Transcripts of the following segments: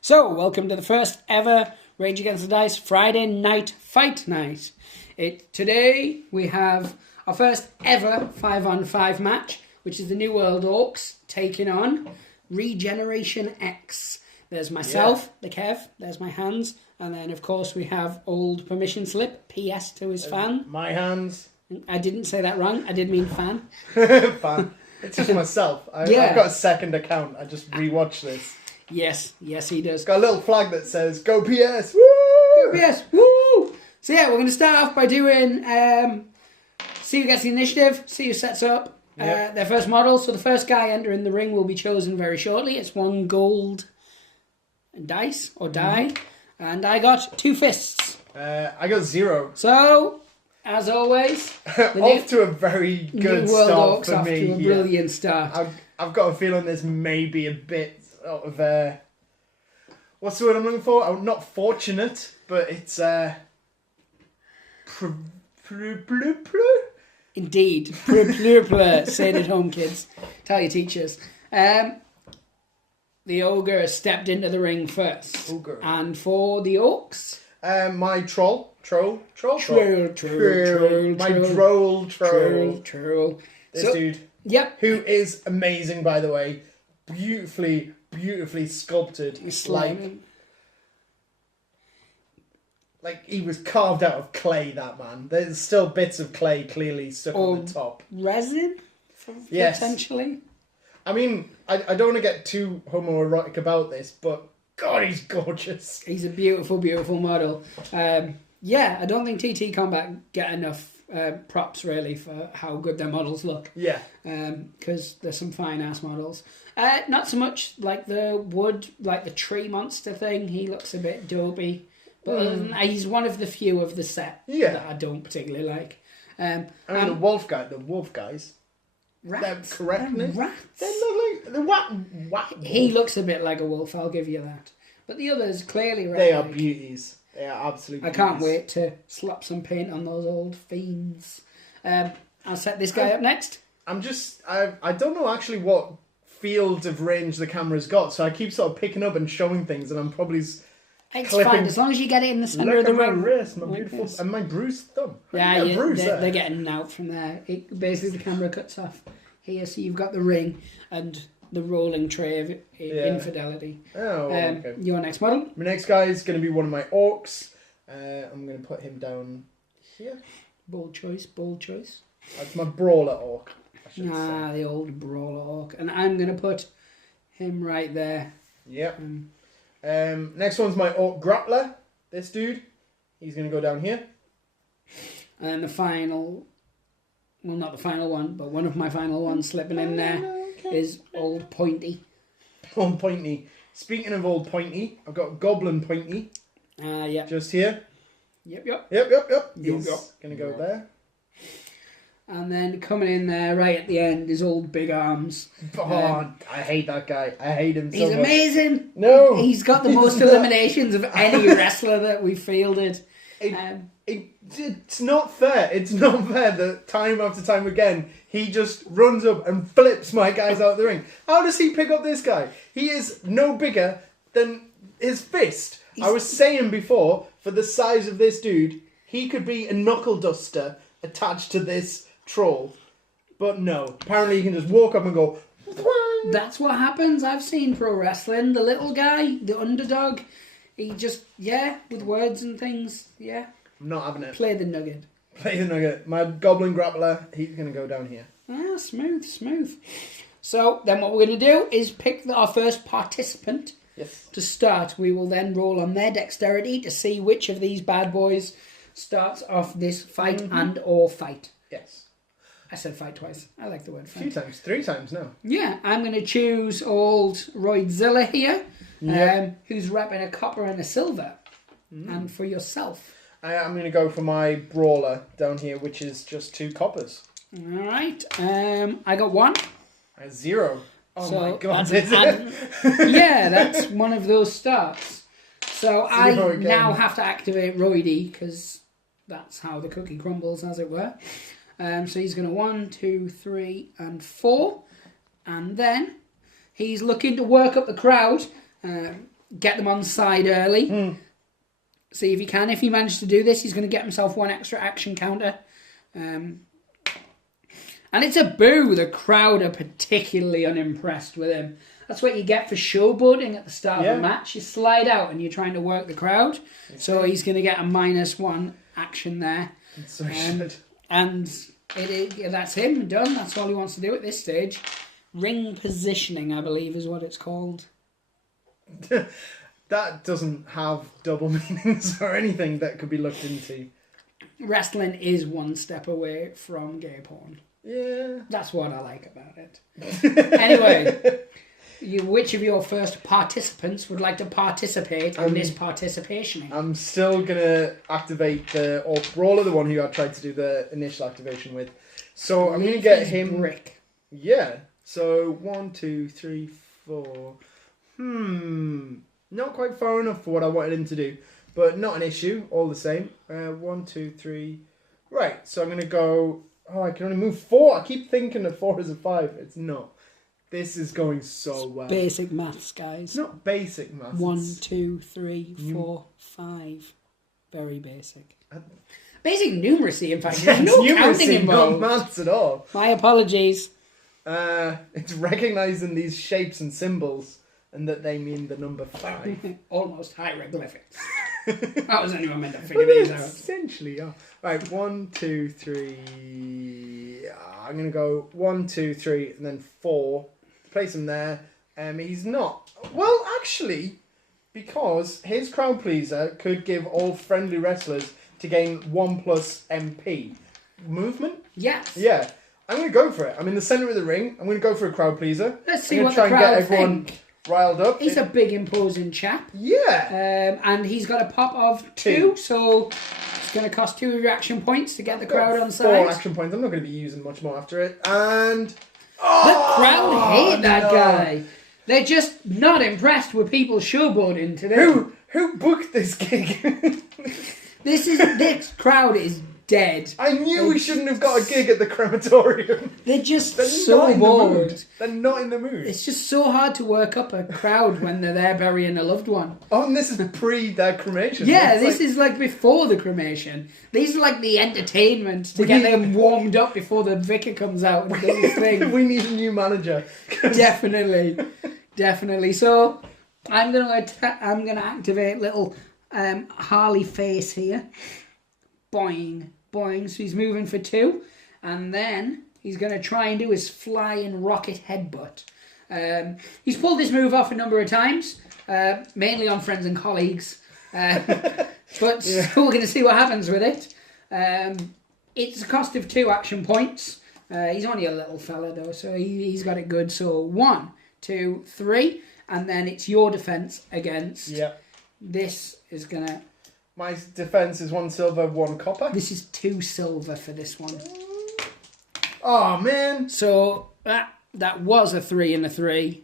So, welcome to the first ever Rage Against the Dice Friday night fight night. Today we have our first ever 5-on-5 match, which is the New World Orcs taking on Regeneration X. There's myself, the Kev, there's my hands, and then of course we have old permission slip, PS to his fan. My hands. I didn't say that wrong, I did mean fan. Fan. It's just myself. I've got a second account, I just rewatched this. Yes, he does. Got a little flag that says, Go PS! Woo! Go PS! Woo! So yeah, we're going to start off by doing, see who gets the initiative, see who sets up their first model. So the first guy entering the ring will be chosen very shortly. It's 1 gold dice, or die. And I got 2 fists. I got 0. So, as always... off to a very good start for me. Off to a brilliant start. I've got a feeling this may be a bit out of... what's the word I'm looking for? Oh, not fortunate, but it's... Indeed. Say it at home, kids. Tell your teachers. The ogre has stepped into the ring first. Ogre. And for the orcs... my troll. Troll. My droll troll. Troll. This dude. Yep. Who is amazing, by the way. Beautifully sculpted. Like he was carved out of clay, that man. There's still bits of clay clearly stuck on the top. Resin? Yes. Potentially. I mean, I don't want to get too homoerotic about this, but God, he's gorgeous. He's a beautiful, beautiful model. I don't think TTCombat get enough props, really, for how good their models look. Yeah. Because there's some fine-ass models. Not so much like the tree monster thing. He looks a bit dopey. But he's one of the few of the set that I don't particularly like. The wolf guys. Rats. Correctness. Rats. They look like what? He looks a bit like a wolf, I'll give you that. But the others clearly They are beauties. They are absolutely beauties. I can't wait to slap some paint on those old fiends. I'll set this guy up next. I don't know actually what field of range the camera's got, so I keep sort of picking up and showing things, and I'm probably it's fine, as long as you get it in the centre of the ring. My wrist, my beautiful, and my bruised thumb. They're getting out from there. Basically, the camera cuts off here, so you've got the ring and the rolling tray of infidelity. Oh, okay. Your next model? My next guy is going to be one of my orcs. I'm going to put him down here. Bold choice. That's my brawler orc, I should say. The old brawler orc. And I'm going to put him right there. Yep. Next one's my orc grappler. This dude. He's going to go down here. And the final... Well, not the final one, but one of my final ones slipping in there is Old Pointy. Old Pointy. Speaking of Old Pointy, I've got Goblin Pointy. Yeah. Just here. Yep. He's going to go there. And then coming in there right at the end is Old Big Arms. I hate that guy. I hate him so much. He's amazing. No. He's got the most eliminations of any wrestler that we fielded. It's not fair. It's not fair that time after time again, he just runs up and flips my guys out of the ring. How does he pick up this guy? He is no bigger than his fist. I was saying before, for the size of this dude, he could be a knuckle duster attached to this troll. But no. Apparently he can just walk up and go... That's what happens. I've seen pro wrestling. The little guy, the underdog, he just, with words and things, I'm not having it. Play the nugget. My goblin grappler, he's going to go down here. Smooth. So, then what we're going to do is pick our first participant. Yes. To start, we will then roll on their dexterity to see which of these bad boys starts off this fight and or fight. Yes. I said fight twice. I like the word fight. 2 times, 3 times now. Yeah, I'm going to choose old Roidzilla here, who's repping a copper and a silver. And for yourself. I'm going to go for my brawler down here, which is just 2 coppers. All right. I got 1. I have 0. Oh so my God. That's one of those starts. So I again. now have to activate Roidy because that's how the cookie crumbles, as it were. So he's going to 1, 2, 3, and 4. And then he's looking to work up the crowd, get them on side early. See if he can. If he manages to do this, he's going to get himself 1 extra action counter. And it's a boo. The crowd are particularly unimpressed with him. That's what you get for showboating at the start of a match. You slide out and you're trying to work the crowd. So he's going to get a -1 action there. So good. And that's him done. That's all he wants to do at this stage. Ring positioning, I believe, is what it's called. That doesn't have double meanings or anything that could be looked into. Wrestling is 1 step away from gay porn. Yeah. That's what I like about it. Anyway, which of your first participants would like to participate in this participation? I'm still going to activate the Orc Brawler, the one who I tried to do the initial activation with. So I'm going to get him... Brick. Yeah. So 1, 2, 3, 4... Not quite far enough for what I wanted him to do, but not an issue, all the same. 1, 2, 3... Right, so I'm going to go... Oh, I can only move 4. I keep thinking that 4 is a 5. It's not. This is going so well. Basic maths, guys. It's not basic maths. 1, 2, 3, 4, 5. Very basic. Basic numeracy, in fact. There's no counting involved. Not maths at all. My apologies. It's recognising these shapes and symbols and that they mean the number 5. Almost hieroglyphics. How was anyone meant to figure these out? Essentially, yeah. Right, 1, 2, 3. I'm going to go 1, 2, 3, and then 4. Place him there. He's not. Well, actually, because his crowd pleaser could give all friendly wrestlers to gain 1 plus MP. Movement? Yes. Yeah. I'm going to go for it. I'm in the centre of the ring. I'm going to go for a crowd pleaser. Let's see I'm what try the and get crowd everyone think. Riled up. He's a big, imposing chap. Yeah. And he's got a pop of 2, so it's going to cost 2 reaction points to get the crowd on side. 4 action points. I'm not going to be using much more after it. And... The crowd hate that guy. They're just not impressed with people showboating today. Who booked this gig? This crowd is dead. I knew we shouldn't have got a gig at the crematorium. They're just so bored. They're not in the mood. It's just so hard to work up a crowd when they're there burying a loved one. Oh, and this is pre their cremation. Yeah, this is like before the cremation. These are like the entertainment to get them warmed up before the vicar comes out and does his thing. We need a new manager. Definitely. So I'm gonna activate little Harley face here. Boing. So he's moving for 2, and then he's going to try and do his flying rocket headbutt. He's pulled this move off a number of times, mainly on friends and colleagues, but we're going to see what happens with it. It's a cost of 2 action points. He's only a little fella though, so he's got it good. So 1, 2, 3, and then it's your defense against. Yeah. This is going to... My defense is 1 silver, 1 copper. This is 2 silver for this one. Oh, man. So that was a 3 and a 3.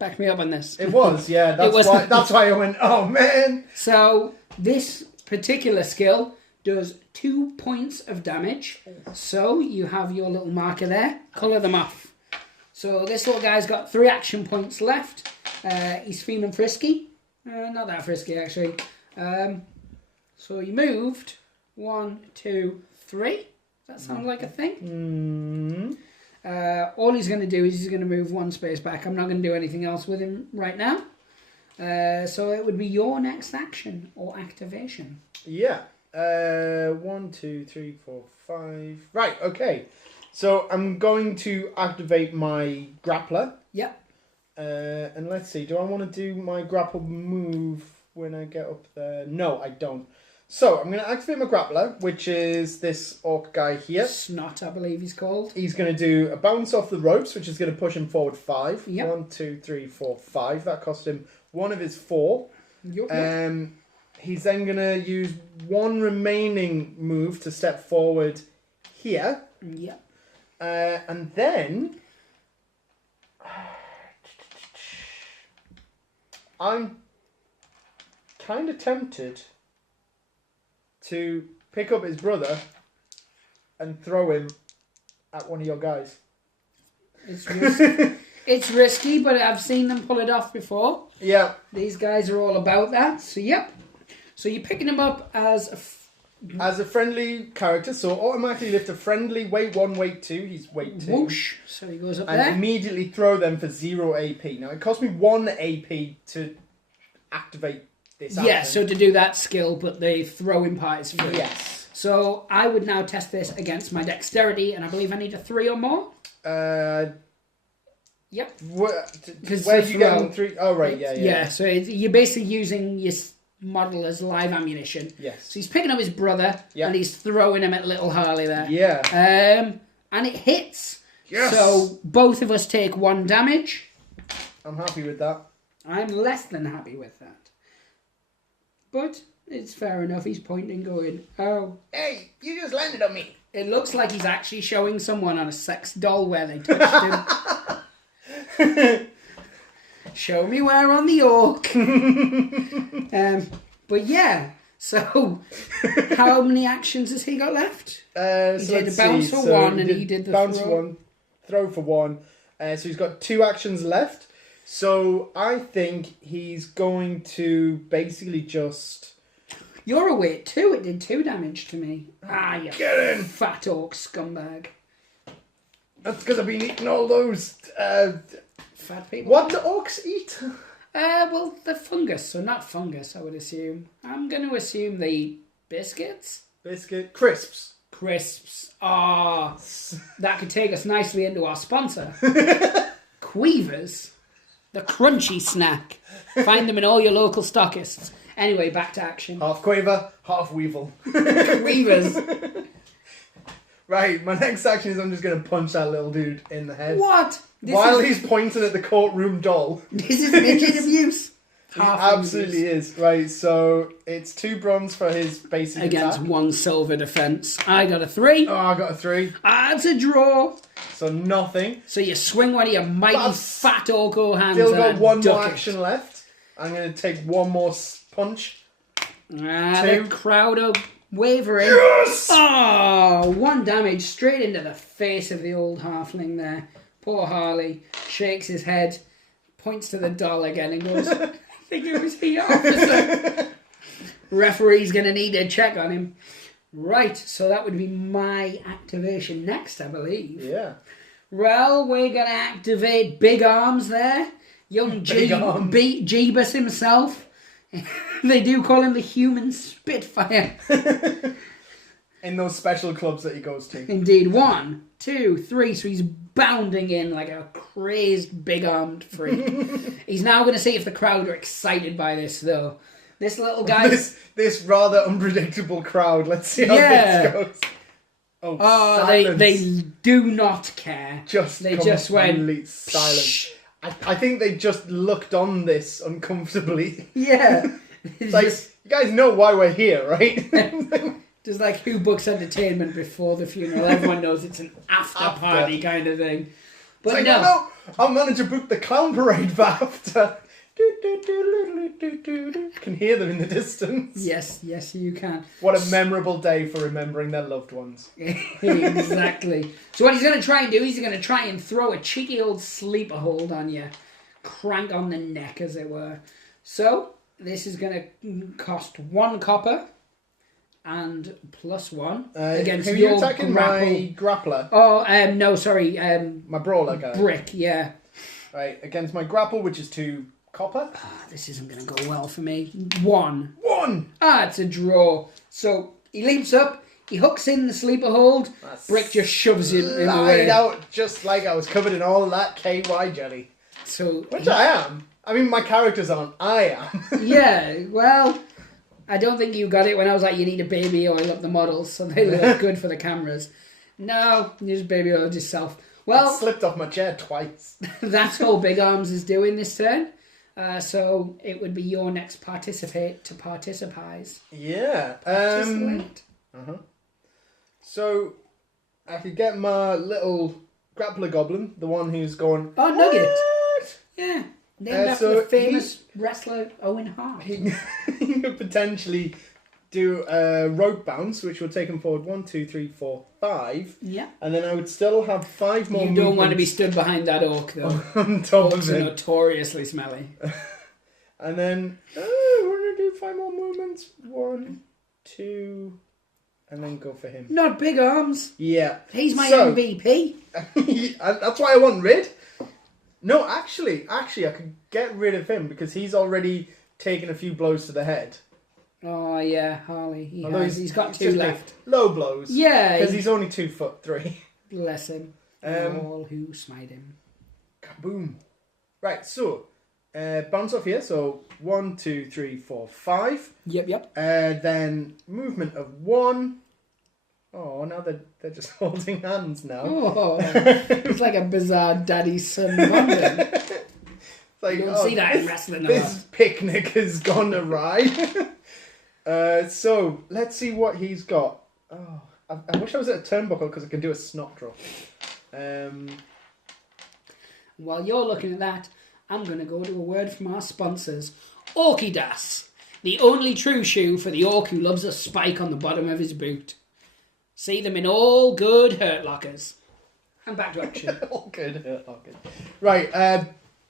Back me up on this. It was, yeah. That's why I went, oh, man. So this particular skill does 2 points of damage. So you have your little marker there. Colour them off. So this little guy's got 3 action points left. He's feeling frisky. Not that frisky, actually. So you moved 1, 2, 3. Does that sound like a thing? All he's going to do is he's going to move 1 space back. I'm not going to do anything else with him right now. So it would be your next action or activation. Yeah. 1, 2, 3, 4, 5. Right, okay. So I'm going to activate my grappler. Yep. And let's see. Do I want to do my grapple move when I get up there? No, I don't. So I'm going to activate my grappler, which is this orc guy here. Snot, I believe he's called. He's going to do a bounce off the ropes, which is going to push him forward 5. Yep. 1, 2, 3, 4, 5. That cost him 1 of his 4. Yep. He's then going to use 1 remaining move to step forward here. Yep. And then I'm kind of tempted to pick up his brother and throw him at one of your guys. It's risky. It's risky, but I've seen them pull it off before. Yeah. These guys are all about that. So, yep. So you're picking him up as a friendly character, so automatically lift a friendly weight 1, weight 2. He's weight 2. Whoosh. So he goes up and there. immediately throw them for 0 AP. Now, it cost me 1 AP to activate this action. Yeah, so to do that skill, but the throwing part is free. Yes. So I would now test this against my dexterity, and I believe I need a 3 or more. Yep. Where you getting 3? Oh, right, yeah. Yeah, so you're basically using your model as live ammunition. Yes. So he's picking up his brother, and he's throwing him at little Harley there. Yeah. And it hits. Yes. So both of us take 1 damage. I'm happy with that. I'm less than happy with that. But it's fair enough. He's pointing, going, oh. Hey, you just landed on me. It looks like he's actually showing someone on a sex doll where they touched him. Show me where on the orc. But yeah, so how many actions has he got left? He did a bounce for 1 and he did the bounce throw. For 1, throw for 1. So he's got 2 actions left. So I think he's going to basically just... You're a weight 2. It did 2 damage to me. Ah, you Get in. fat orc scumbag. That's because I've been eating all those... Fat people. What do orcs eat? Well, the fungus, so not fungus, I would assume. I'm going to assume they eat biscuits. Crisps. Crisps. Ah, that could take us nicely into our sponsor. Queevers. The crunchy snack. Find them in all your local stockists. Anyway, back to action. Half quaver, half weevil. Queevers. Right, my next action is I'm just going to punch that little dude in the head. What? While he's pointing at the courtroom doll. This is midget abuse. It absolutely is. Right, so it's 2 bronze for his basic against attack. 1 silver defense. I got a 3. Oh, I got a 3. That's a draw. So nothing. So you swing one of your mighty fat orco hands. Still got and 1 duck more it. action left. I'm going to take 1 more punch. The crowd are wavering. Yes! Oh, 1 damage straight into the face of the old halfling there. Poor Harley shakes his head, points to the doll again and goes, I think it was here, officer. Referee's going to need to check on him. Right, so that would be my activation next, I believe. Yeah. Well, we're going to activate Big Arms there. Young Jeebus himself. They do call him the Human Spitfire. In those special clubs that he goes to. Indeed. 1, 2, 3. So he's bounding in like a crazed, big-armed freak. He's now going to see if the crowd are excited by this, though. This little guy... This rather unpredictable crowd. Let's see how this goes. Oh, they do not care. They just went silent. I think they just looked on this uncomfortably. Yeah. It's like, you guys know why we're here, right? Just like who books entertainment before the funeral. Everyone knows it's an after party kind of thing. But it's like, no, I'll manage to book the clown parade for after. Can hear them in the distance. Yes, you can. What a memorable day for remembering their loved ones. Exactly. So what he's going to try and do, he's going to try and throw a cheeky old sleeper hold on you. Crank on the neck, as it were. So, this is going to cost 1 copper. And +1 against who your are you attacking? My grappler. Oh, no, sorry. My brawler guy. Brick, yeah. Right, against my grapple, which is 2 copper. This isn't going to go well for me. 1. It's a draw. So he leaps up, he hooks in the sleeper hold. Brick just shoves him in the way. Out just like I was covered in all that KY jelly. Which I am. I mean, my characters aren't. I am. Yeah, well... I don't think you got it when I was like, you need a baby oil up the models so they look good for the cameras. No, you just baby oiled yourself. Well, it slipped off my chair twice. That's all Big Arms is doing this turn. So it would be your next participate to participize. Yeah. So I could get my little grappler goblin, the one who's going... Oh, Nugget. What? Yeah. Named after so the famous wrestler Owen Hart. He could potentially do a rope bounce, which will take him forward 1, 2, 3, 4, 5. Yeah. And then I would still have 5 more You don't want to be stood behind that orc, though. on top Orcs of are it. notoriously smelly. And then we're going to do 5 more movements. 1, 2, and then go for him. Not big arms. Yeah. He's my MVP. That's why I want rid. No, actually, I could get rid of him because he's already taken a few blows to the head. Oh, yeah, Harley. He's got he's 2 just left. Low blows. Yeah. Because he's only 2'3". Bless him. All who smite him. Kaboom. Right, so, bounce off here. So, 1, 2, 3, 4, 5. Yep. Then, movement of 1. Oh, now they're just holding hands now. Oh, it's like a bizarre daddy-son bonding. Like, You don't see that in wrestling a This lot. picnic has gone awry. So, let's see what he's got. Oh, I wish I was at a turnbuckle because I can do a snot drop. While you're looking at that, I'm going to go to a word from our sponsors. Orkidas, the only true shoe for the orc who loves a spike on the bottom of his boot. See them in all good hurt lockers. And back to action. All good hurt lockers. Right,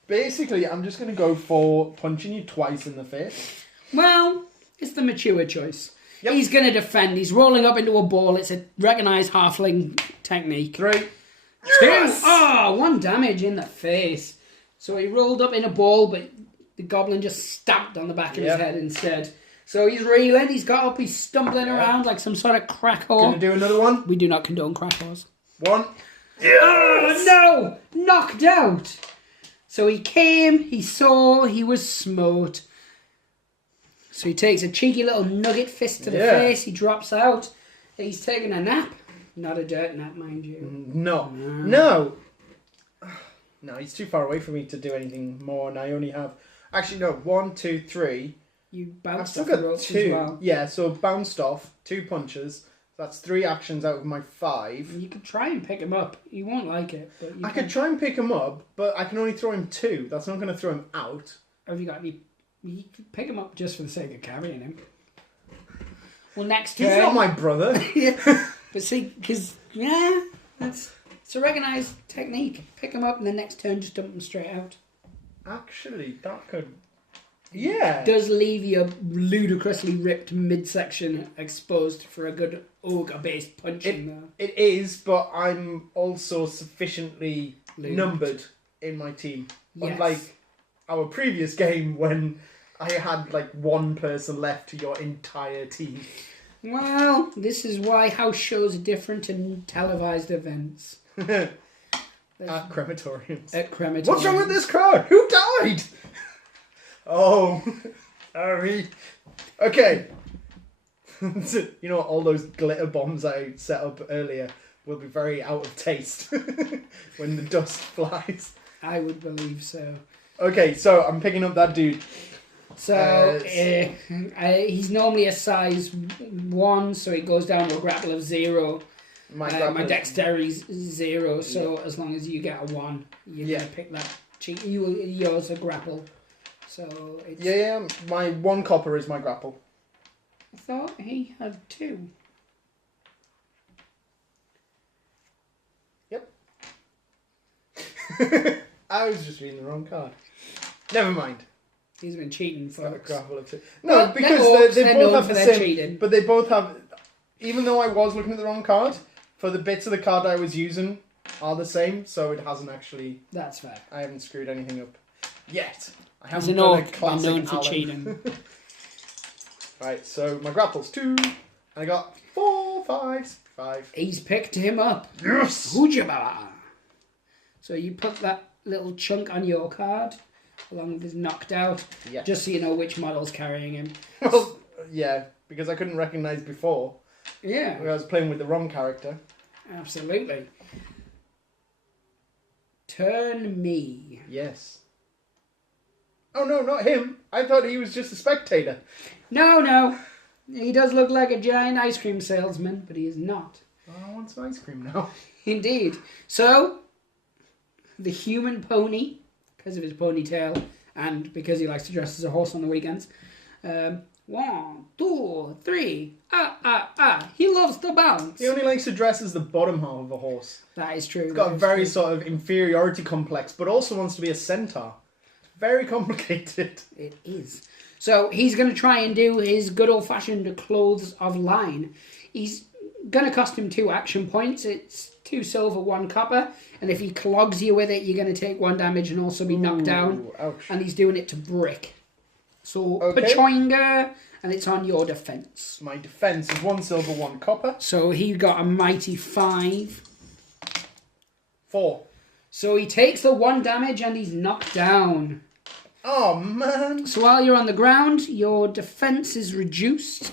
basically, I'm just going to go for punching you twice in the face. Well, it's the mature choice. Yep. He's going to defend. He's rolling up into a ball. It's a recognised halfling technique. 3. 2. Yes! Oh, 1 damage in the face. So he rolled up in a ball, but the goblin just stamped on the back of his head instead. So he's reeling. He's got up. He's stumbling around like some sort of crack whore. Gonna do another one. We do not condone crack whores. 1. Yes! Oh, no! Knocked out. So he came, he saw, he was smote. So he takes a cheeky little nugget fist to the face. He drops out. He's taking a nap. Not a dirt nap, mind you. No, he's too far away for me to do anything more, and I only have... Actually, no, 1, 2, 3. You I've bounced still off the got ropes 2. as well. Yeah, so bounced off, 2 punches. That's 3 actions out of my 5. You could try and pick him up. He won't like it. But I could try and pick him up, but I can only throw him 2. That's not going to throw him out. Have you got any... You could pick him up just for the sake of carrying him. Well, next He's turn... not my brother. But see, because, it's a recognised technique. Pick him up and the next turn just dump him straight out. Actually, that could... Yeah. Does leave your ludicrously ripped midsection exposed for a good ogre-based punching, though. It is, but I'm also sufficiently numbered in my team. Yes. Unlike our previous game when I had like 1 person left to your entire team. Well, this is why house shows are different to televised events. At crematoriums. At crematoriums. What's wrong with this crowd? Who died? Oh, sorry. Okay. You know, all those glitter bombs I set up earlier will be very out of taste when the dust flies. I would believe so. Okay, so I'm picking up that dude. So, he's normally a size 1, so he goes down to a grapple of 0. My dexterity's 0, so as long as you get a 1, you're going to pick that. Yours a grapple. So it's... Yeah, my 1 copper is my grapple. I thought he had 2. Yep. I was just reading the wrong card. Never mind. He's been cheating, folks. No, Well, because they both have the same. cheating. But they both have. Even though I was looking at the wrong card, for the bits of the card I was using are the same, so it hasn't actually. That's fair. I haven't screwed anything up yet. I He's haven't an done a orc classic known for Alan. cheating. Right, so my grapple's 2. And I got 4, 5. He's picked him up. Yes. Hoojabala. So you put that little chunk on your card, along with his knocked out, just so you know which model's carrying him. Well, yeah, because I couldn't recognise before. Yeah. I was playing with the wrong character. Absolutely. Turn me. Yes. Oh no, not him. I thought he was just a spectator. No. He does look like a giant ice cream salesman, but he is not. Oh, I want some ice cream now. Indeed. So, the human pony, because of his ponytail, and because he likes to dress as a horse on the weekends, 1, 2, 3. He loves to bounce. He only likes to dress as the bottom half of a horse. That is true. He's got a very sort of inferiority complex, but also wants to be a centaur. Very complicated. It is. So he's going to try and do his good old-fashioned clothes of line. He's going to cost him 2 action points. It's 2 silver, 1 copper. And if he clogs you with it, you're going to take 1 damage and also be knocked down. Ouch. And he's doing it to brick. So, Okay. Pachoinga, and it's on your defense. My defense is 1 silver, 1 copper. So he got a mighty 5. 4. So he takes the 1 damage and he's knocked down. Oh, man. So while you're on the ground, your defense is reduced,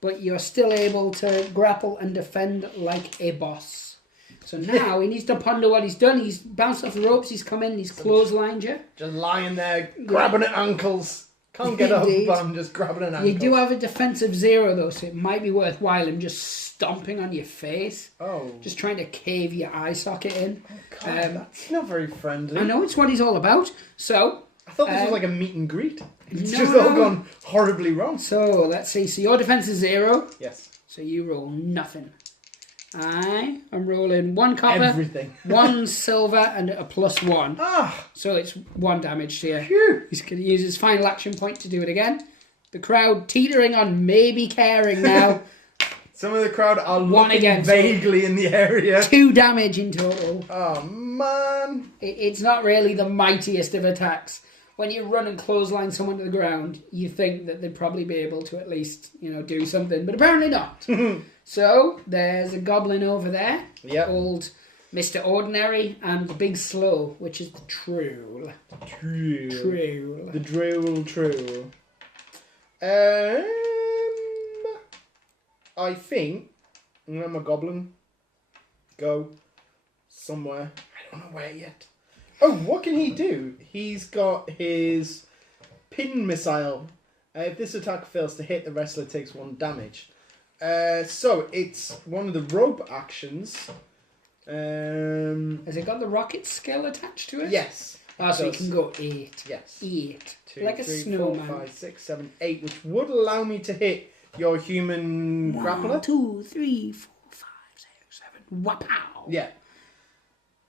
but you're still able to grapple and defend like a boss. So now he needs to ponder what he's done. He's bounced off the ropes, he's come in, he's clotheslined you. Just lying there, grabbing at ankles. Can't get up, Indeed. but I'm just grabbing at ankles. You do have a defensive 0 though, so it might be worthwhile him just stomping on your face. Oh. Just trying to cave your eye socket in. God, that's not very friendly. I know, it's what he's all about. So, I thought this was like a meet and greet. It's no, just all no. gone horribly wrong. so let's see. So your defense is 0. Yes. So you roll nothing. I am rolling 1 copper, Everything. 1 silver, and a +1. Ah. So it's 1 damage to you. Phew. He's going to use his final action point to do it again. The crowd teetering on maybe caring now. Some of the crowd are One looking again, so- vaguely in the area. 2 damage in total. Oh, man. It's not really the mightiest of attacks. When you run and clothesline someone to the ground, you think that they'd probably be able to at least, do something, but apparently not. So, there's a goblin over there, Yep. called Mr. Ordinary, and the Big Slow, which is the Troll. Troll. The Troll. I think I'm a goblin. Go somewhere. I don't know where yet. Oh, what can he do? He's got his pin missile. If this attack fails to hit, the wrestler takes 1 damage. So it's one of the rope actions. Has it got the rocket skill attached to it? Yes. Oh, so you does. can go 8. Yes. 8. 2, Like a 3, 4, snowman. 5, 6, 7, 8, which would allow me to hit your human 1, grappler. 2, 3, 4, 5, 6, 7. Wapow. Yeah.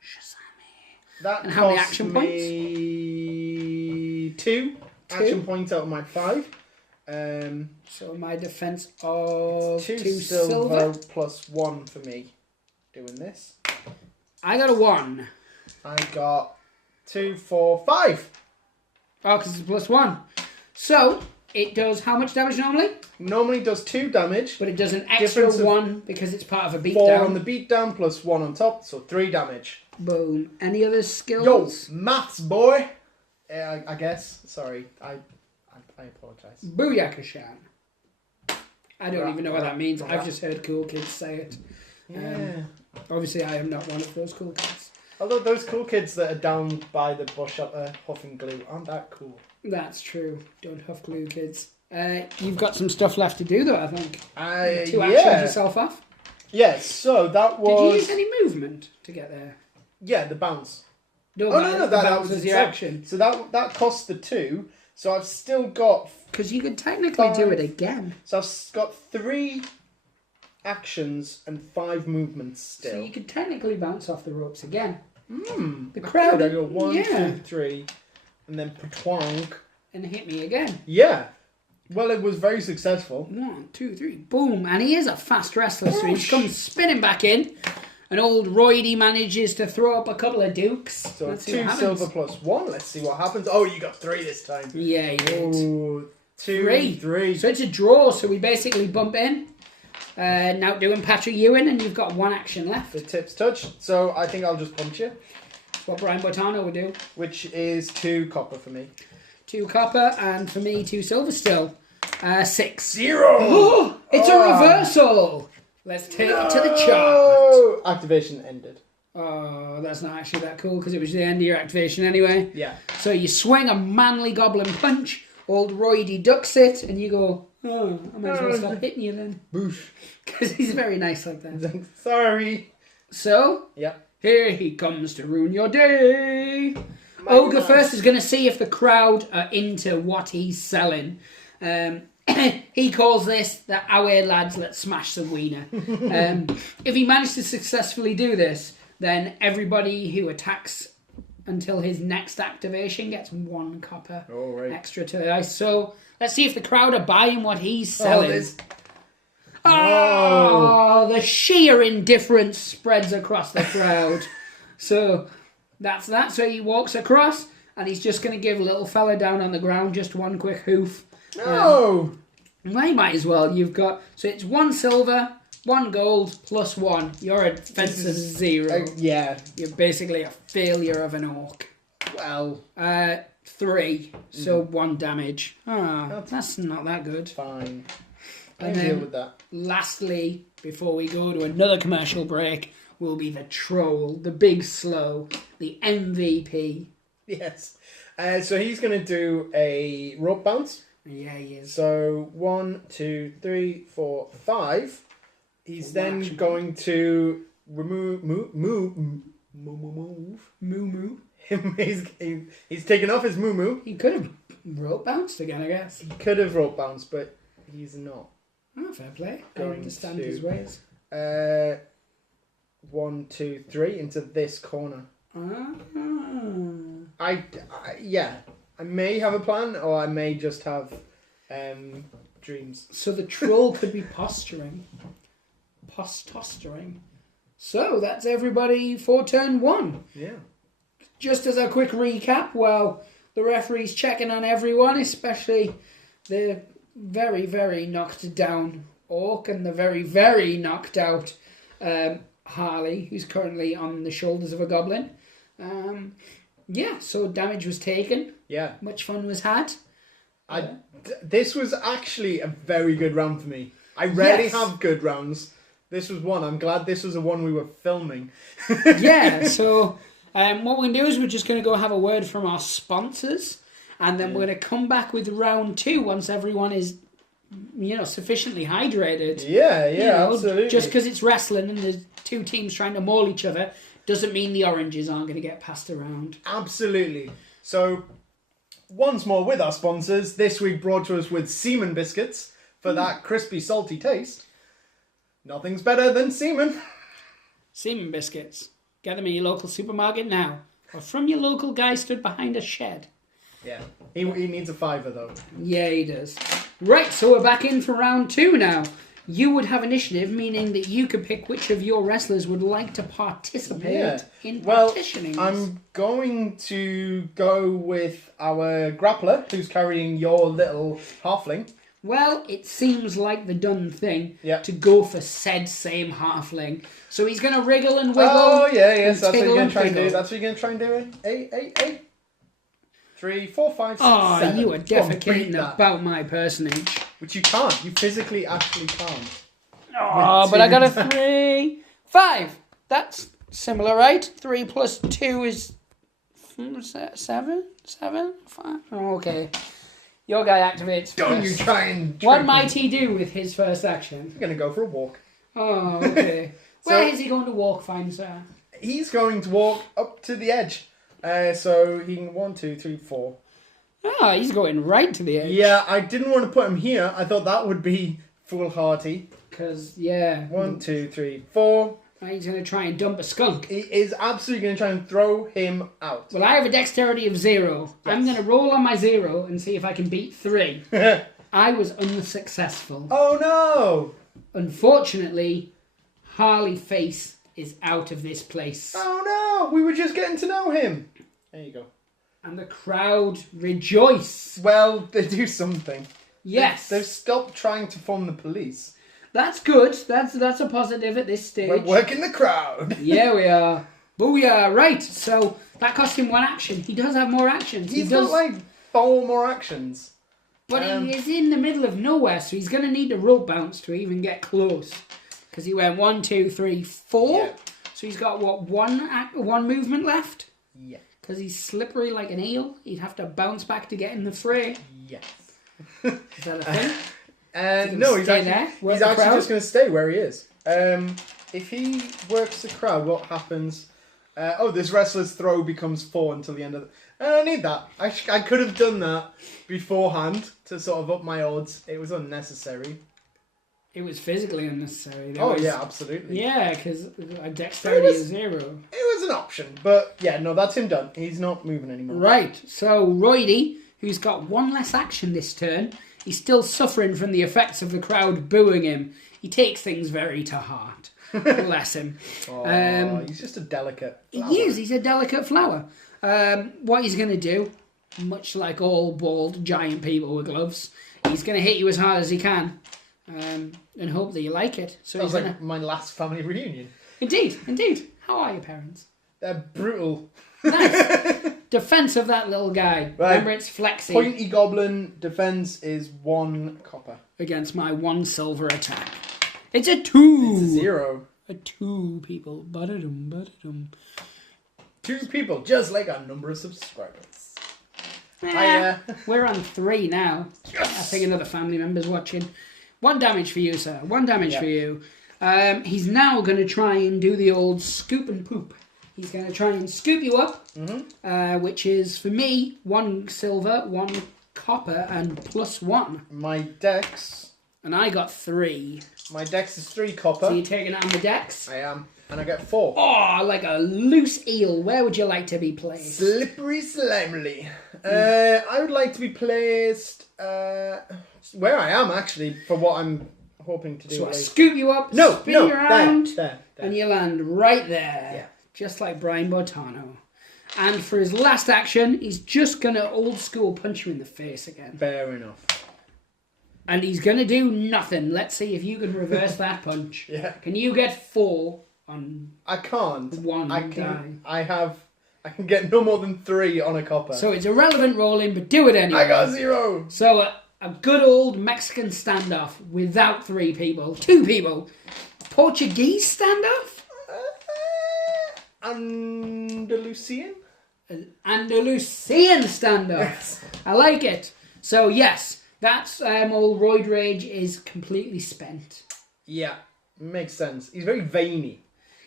Shazami. That And how many costs action points? me 2 action points out of my 5. So my defense of 2 2 silver plus 1 for me doing this. I got a 1. I got 2, 4, 5. Oh, because it's a +1. So, it does how much damage normally? Normally does 2 damage. But it does an extra Difference of 1 because it's part of a 4 beatdown. on the beatdown plus 1 on top, so 3 damage. Boom. Any other Yo, skills? maths, boy. I guess. Sorry, I apologise. Booyakashan. I don't even know what that means. Right. I've just heard cool kids say it. Yeah. Obviously, I am not one of those cool kids. Although those cool kids that are down by the bush up there huffing glue aren't that cool. That's true. Don't huff glue, kids. You've got some stuff left to do, though, I think. 2 actions yourself off. Yes, so that was... Did you use any movement to get there? Yeah, the bounce. No, No, that was your itself. action. So that cost the 2, so I've still got... Because you could technically do 5. it again. So I've got 3 actions and 5 movements still. So you could technically bounce off the ropes again. The I crowd... could. I go 1, yeah. 2, 3, and then patwonk. And hit me again. Yeah. Well, it was very successful. 1, 2, 3, boom. And he is a fast wrestler, so he comes spinning back in. And old Roydy manages to throw up a couple of dukes. So Let's see 2 what happens. silver plus 1. Let's see what happens. Oh, you got 3 this time. Yeah, you did. Oh, 2, 3. So it's a draw, so we basically bump in. Now doing Patrick Ewing, and you've got 1 action left. The tips touch. So I think I'll just punch you. That's what Brian Boitano would do. Which is 2 copper for me. 2 copper, and for me 2 silver still. 6. 0! Oh, it's a reversal! Let's take it to the chart. Oh, activation ended. Oh, that's not actually that cool because it was the end of your activation anyway. Yeah. So you swing a manly goblin punch, old Roydy ducks it, and you go, oh, I might as well stop hitting you then. Boosh. Because he's very nice like that. Sorry. So, Yeah. here he comes to ruin your day. Ogre first is going to see if the crowd are into what he's selling. he calls this the "Our lads, let's smash some wiener." If he managed to successfully do this, then everybody who attacks until his next activation gets 1 copper extra to the dice. So let's see if the crowd are buying what he's selling. The sheer indifference spreads across the crowd. So that's that. So he walks across, and he's just going to give little fella down on the ground just 1 quick hoof. No! Well, you might as well. You've got... So it's 1 silver, 1 gold, plus 1. Your defense is 0. Yeah. You're basically a failure of an orc. Well... 3. So 1 damage. That's not that good. Fine. I And can deal then, with that. lastly, before we go to another commercial break, will be the troll, the big slow, the MVP. Yes. So he's going to do a rope bounce. Yeah, he is. So 1, 2, 3, 4, 5. He's then action. going to remove. He's taken off his moo. He could have rope bounced again, I guess. He could have rope bounced, but he's not. Oh, fair play. I Going understand to- his ways. 1, 2, 3 into this corner. Yeah. I may have a plan, or I may just have dreams. So the troll could be posturing. Postostering. So that's everybody for turn 1. Yeah. Just as a quick recap, while the referee's checking on everyone, especially the very, very knocked down Orc and the very, very knocked out Harley, who's currently on the shoulders of a goblin. So damage was taken. Yeah. Much fun was had. This was actually a very good round for me. I rarely Yes. have good rounds. This was one. I'm glad this was the one we were filming. So what we're going to do is we're just going to go have a word from our sponsors, and then we're going to come back with round 2 once everyone is, sufficiently hydrated. Yeah, absolutely. Just because it's wrestling and there's 2 teams trying to maul each other doesn't mean the oranges aren't going to get passed around. Absolutely. So, once more with our sponsors, this week brought to us with Seaman Biscuits for that crispy, salty taste. Nothing's better than Seaman. Seaman biscuits. Get them in your local supermarket now, or from your local guy stood behind a shed. Yeah. He needs a fiver, though. Yeah, he does. Right, so we're back in for round 2 now. You would have initiative, meaning that you could pick which of your wrestlers would like to participate in partitioning. I'm going to go with our grappler, who's carrying your little halfling. Well, it seems like the done thing Yeah. to go for said same halfling. So he's going to wriggle and wiggle. Oh, yes, and that's what tickle you're going and to try and do. fiddle. That's what you're going to try and do. 8. 3, 4, 5, 6, Oh, 7. you are Go on, beat defecating that. about my personage. Which you can't. You physically actually can't. Oh, but I got a 3. 5. That's similar, right? 3 plus 2 is 7? 7? 5? Oh, okay. Your guy activates Don't first. you try and... What trick me. might he do with his first action? He's going to go for a walk. Oh, okay. So- Where is he going to walk, fine sir? He's going to walk up to the edge. So he can 1, 2, 3, 4. Ah, he's going right to the edge. Yeah, I didn't want to put him here. I thought that would be foolhardy. Because, yeah. 1, 2, 3, 4. He's going to try and dump a skunk. He is absolutely going to try and throw him out. Well, I have a dexterity of 0. I'm going to roll on my 0 and see if I can beat 3. I was unsuccessful. Oh no! Unfortunately, Harley Face is out of this place. Oh no! We were just getting to know him. There you go. And the crowd rejoice. Well, they do something. Yes. They've stopped trying to form the police. That's good. That's a positive at this stage. We're working the crowd. Yeah, we are. Booyah. Right. So that cost him 1 action. He does have more actions. He's got like 4 more actions. But he is in the middle of nowhere, so he's going to need a rope bounce to even get close. Because he went 1, 2, 3, 4. Yeah. So he's got, what, one movement left? Yeah. Because he's slippery like an eel. He'd have to bounce back to get in the fray. Yes. Is that a thing? No, he's stay actually, there, work he's the actually crowd? just going to stay where he is. If he works the crowd, what happens? This wrestler's throw becomes 4 until the end of the... I don't need that. I could have done that beforehand to sort of up my odds. It was unnecessary. It was physically unnecessary. Yeah, absolutely. Yeah, because dexterity is 0. It was an option, but yeah, no, that's him done. He's not moving anymore. Right, so Roydy, who's got 1 less action this turn, he's still suffering from the effects of the crowd booing him. He takes things very to heart. Bless him. He's just a delicate flower. He is, he's a delicate flower. What he's going to do, much like all bald giant people with gloves, he's going to hit you as hard as he can. And hope that you like it. So Sounds like my last family reunion. Indeed. How are your parents? They're brutal. Nice. Defense of that little guy. Right. Remember, it's flexi. Pointy goblin defense is 1 copper. Against my 1 silver attack. It's a 2. It's a 0. A 2, people. Ba-da-dum. 2 people, just like our number of subscribers. We're on 3 now. Yes. I think another family member's watching. 1 damage for you, sir. 1 damage for you. He's now going to try and do the old scoop and poop. He's going to try and scoop you up, which is, for me, 1 silver, 1 copper, and +1. My dex... And I got 3. My dex is 3 copper. So you're taking it on the dex? I am. And I get 4. Oh, like a loose eel. Where would you like to be placed? Slippery slimely. I would like to be placed where I am, actually, for what I'm hoping to do. So I scoop you up, spin you around, there. And you land right there. Yeah. Just like Brian Botano. And for his last action, he's just going to old school punch you in the face again. Fair enough. And he's going to do nothing. Let's see if you can reverse that punch. Yeah. Can you get 4 on... I can't. 1 die? I can get no more than 3 on a copper. So it's irrelevant rolling, but do it anyway. I got 0. So a good old Mexican standoff without 3 people. 2 people. Portuguese standoff? Andalusian? Andalusian standoff. Yes. I like it. So yes, that's old Roid Rage is completely spent. Yeah, makes sense. He's very veiny.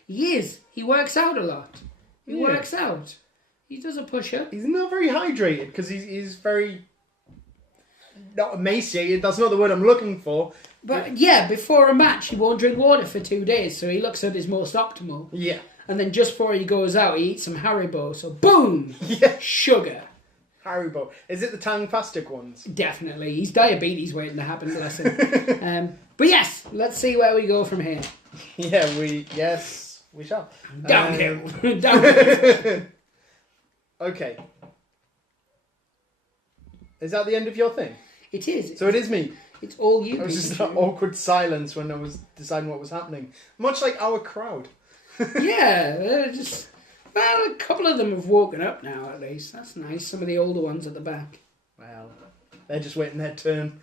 He is. He works out a lot. He works out. He does a push-up. He's not very hydrated because he's very... Not emaciated, that's not the word I'm looking for. But yeah, before a match, he won't drink water for 2 days, so he looks at his most optimal. Yeah. And then just before he goes out, he eats some Haribo, so boom! Yeah. Sugar. Haribo. Is it the Tang-fastic ones? Definitely. He's diabetes waiting to happen, bless him. But yes, let's see where we go from here. Yeah, we shall. Downhill. Downhill. Okay. Is that the end of your thing? It is. So it is me. It's all you. It was just that awkward silence when I was deciding what was happening. Much like our crowd. Yeah, well, a couple of them have woken up now, at least. That's nice. Some of the older ones at the back. Well, they're just waiting their turn.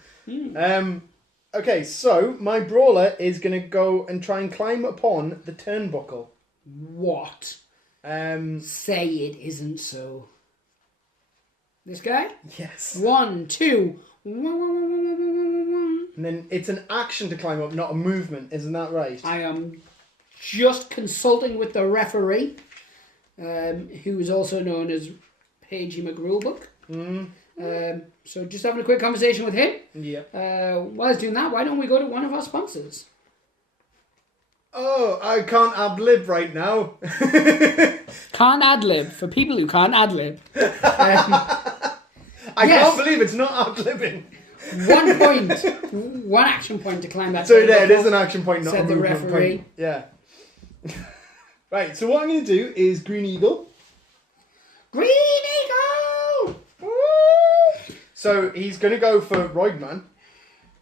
Okay, so my brawler is going to go and try and climb upon the turnbuckle. What? Say it isn't so. This guy? Yes. 1, 2. And then it's an action to climb up, not a movement. Isn't that right? I am just consulting with the referee, who is also known as Pagey McRulebook. So just having a quick conversation with him. Yeah. While he's doing that, why don't we go to one of our sponsors? Oh, I can't ad-lib right now. Can't ad-lib, for people who can't ad-lib. I can't believe it's not ad-libbing. 1 point. 1 action point to climb that. So yeah, it is an action point, not said a the movement referee. point. Yeah. Right, so what I'm going to do is Green Eagle. Green Eagle! Woo! So he's going to go for Roidman.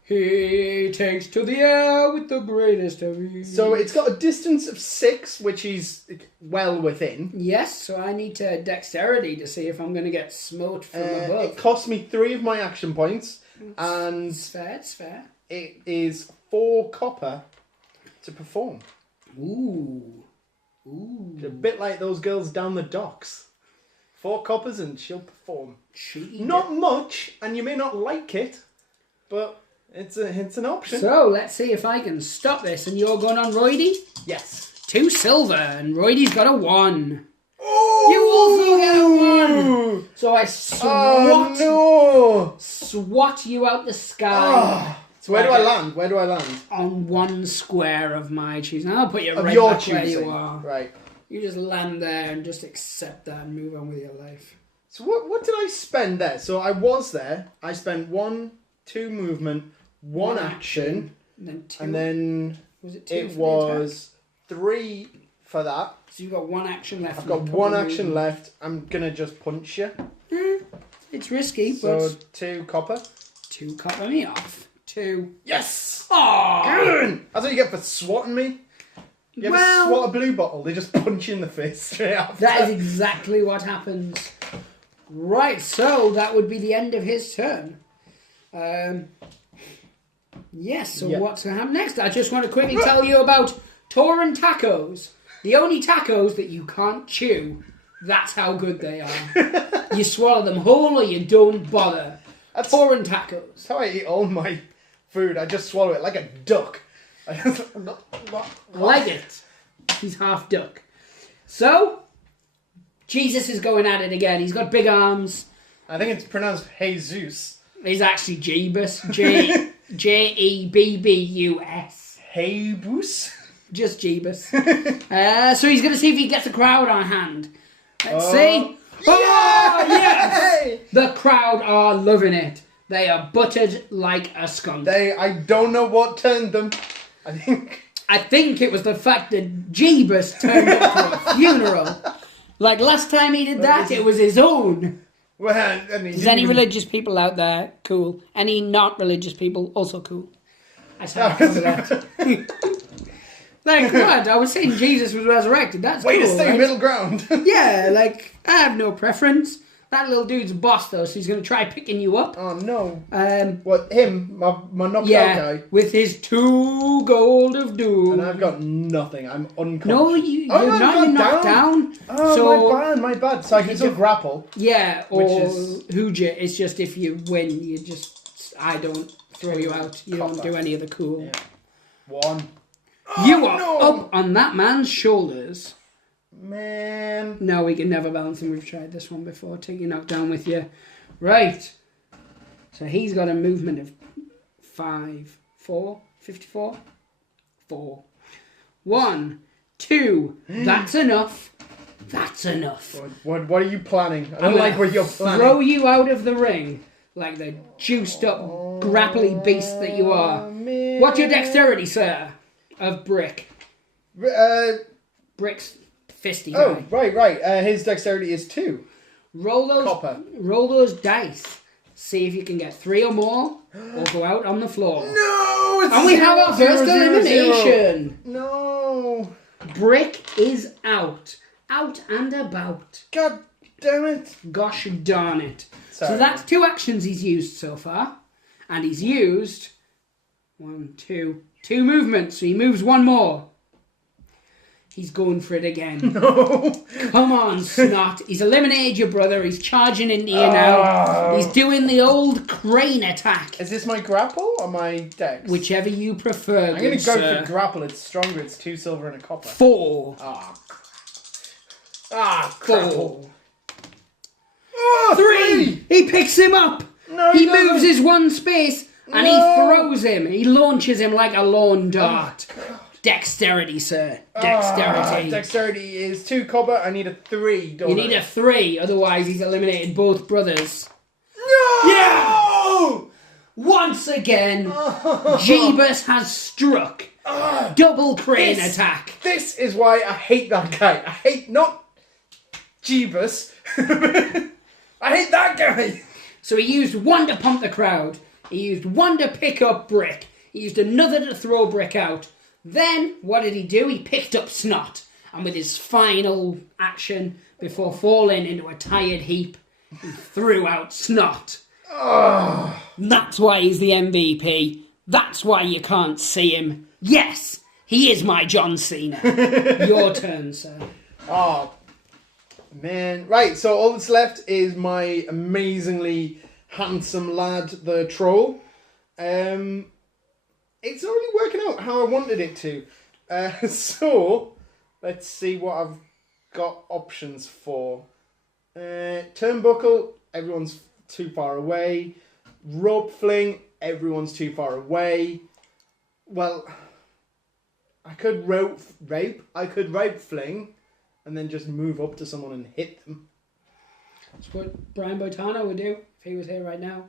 He takes to the air with the greatest of ease. So it's got a distance of 6, which he's well within. Yes, so I need to dexterity to see if I'm going to get smote from above. It costs me 3 of my action points. And it's fair. It is 4 copper to perform. Ooh. It's a bit like those girls down the docks. 4 coppers and she'll perform. Not much, and you may not like it, but it's an option. So let's see if I can stop this. And you're going on Roidy? Yes. 2 silver, and Roidy's got a 1. also get a 1. So I swat you out the sky. So where do I land? Where do I land? On one square of my choosing. I'll put you Of right your back where you choosing. are. Right. You just land there and just accept that and move on with your life. So what did I spend there? So I was there. I spent 1, 2 movement, 1 action, and then 2. and then was it 2? it was 3 for that. So you've got 1 action left. I've got 1 action left. I'm gonna just punch you. It's risky, So but 2 copper. 2 copper me off. 2. Yes. Oh, Good. That's what you get for swatting me. You ever swat a blue bottle? They just punch you in the face straight after. that is exactly what happens. Right, so that would be the end of his turn. Yes, so what's going to happen next? I just want to quickly tell you about Tauren tacos. The only tacos that you can't chew. That's how good they are. You swallow them whole or you don't bother. Tauren tacos. That's how I eat all my food. I just swallow it like a duck. I like it. He's half duck. So, Jesus is going at it again. He's got big arms. I think it's pronounced Jesus. He's actually Jeebus. Jebbus. Hebus? Just Jeebus. So he's going to see if he gets a crowd on hand. Let's see. Oh, yes! The crowd are loving it. They are buttered like a skunk. I don't know what turned them. I think it was the fact that Jeebus turned up to a funeral. Like last time he did that, it was his own. Well, Is any religious people out there? Cool. Any not religious people? Also cool. I said that. Like, what? I was saying Jesus was resurrected. That's way cool. to stay right? middle ground. Yeah, like, I have no preference. That little dude's a boss, though, so he's going to try picking you up. Oh, no. What, him? My knocked out guy? With his 2 gold of doom. And I've got nothing. I'm unconscious. No, you're knocked down. Oh, so, my bad. So I can still grapple. Yeah, or Hooja. It's just if you win, I don't throw you out. You don't do any of the cool. Yeah. 1. You are up on that man's shoulders. Man. No, we can never balance him. We've tried this one before. Take your knockdown with you. Right. So he's got a movement of 5, 4, 54. 4. 1, 2. That's enough. That's enough. What are you planning? I don't like what you're planning. Throw you out of the ring like the juiced up, grapply beast that you are. Man. What's your dexterity, sir? Of brick. Brick's fisty guy. Oh, right. His dexterity is 2. Roll those dice. See if you can get 3 or more, or go out on the floor. No! And we have our first elimination. No! Brick is out. Out and about. God damn it. Gosh darn it. Sorry. So that's 2 actions he's used so far. And he's used 2 movements. So he moves 1 more. He's going for it again. No. Come on, Snot. He's eliminated your brother. He's charging into you now. He's doing the old crane attack. Is this my grapple or my dex? Whichever you prefer. I'm going to go for grapple. It's stronger. It's 2 silver and a copper. 4. Grapple. 3. He picks him up. No, he moves his 1 space and he throws him. He launches him like a lawn dart. Dexterity, sir. Dexterity. Dexterity is 2 copper. I need a 3, don't You need a 3, otherwise he's eliminated both brothers. No! Yeah! Once again, Jeebus has struck. Double crane attack. This is why I hate that guy. I hate not Jeebus. I hate that guy. So he used 1 to pump the crowd. He used 1 to pick up Brick. He used another to throw Brick out. Then, what did he do? He picked up Snot. And with his final action, before falling into a tired heap, he threw out Snot. That's why he's the MVP. That's why you can't see him. Yes, he is my John Cena. Your turn, sir. Oh, man. Right, so all that's left is my amazingly handsome lad, the troll. It's not really working out how I wanted it to. So, let's see what I've got options for. Turnbuckle, everyone's too far away. Rope fling, everyone's too far away. Well, I could rope fling, and then just move up to someone and hit them. That's what Brian Boitano would do if he was here right now.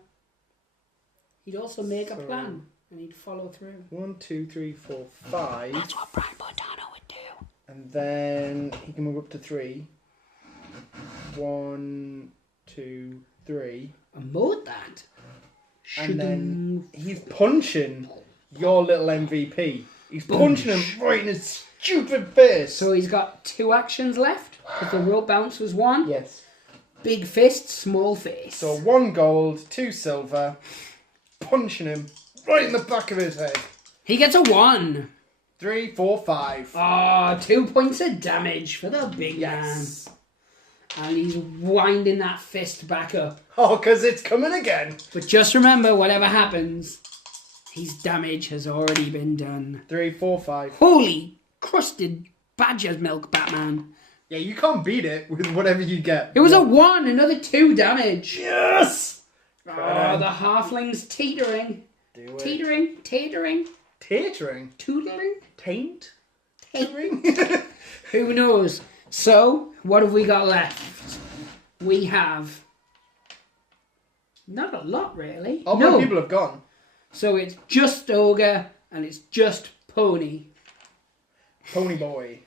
He'd also make a plan, and he'd follow through. 1, 2, 3, 4, 5. That's what Brian Boitano would do. And then he can move up to 3. 1, 2, 3. And more than that. And then he's punching your little MVP. He's punching him right in his stupid face. So he's got 2 actions left, because the rope bounce was 1. Yes. Big fist, small face. So 1 gold, 2 silver, punching him right in the back of his head. He gets a 1. 3, 4, 5. Ah, 2 points of damage for the big man. And he's winding that fist back up. Oh, because it's coming again. But just remember, whatever happens, his damage has already been done. 3, 4, 5. Holy crusted badger's milk, Batman. Yeah, you can't beat it with whatever you get. It was a 1, another 2 damage. Yes! Oh, the halfling's teetering. Do it. Teetering, tatering, Tatering? tootling. Taint? Tatering? Who knows? So, what have we got left? We have... not a lot, really. All my people have gone. So it's just Ogre and it's just Pony. Pony boy.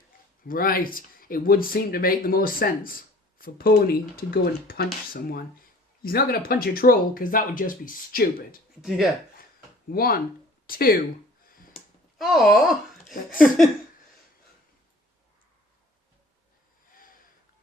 Right. It would seem to make the most sense for Pony to go and punch someone. He's not going to punch a troll because that would just be stupid. Yeah. 1, 2. Oh.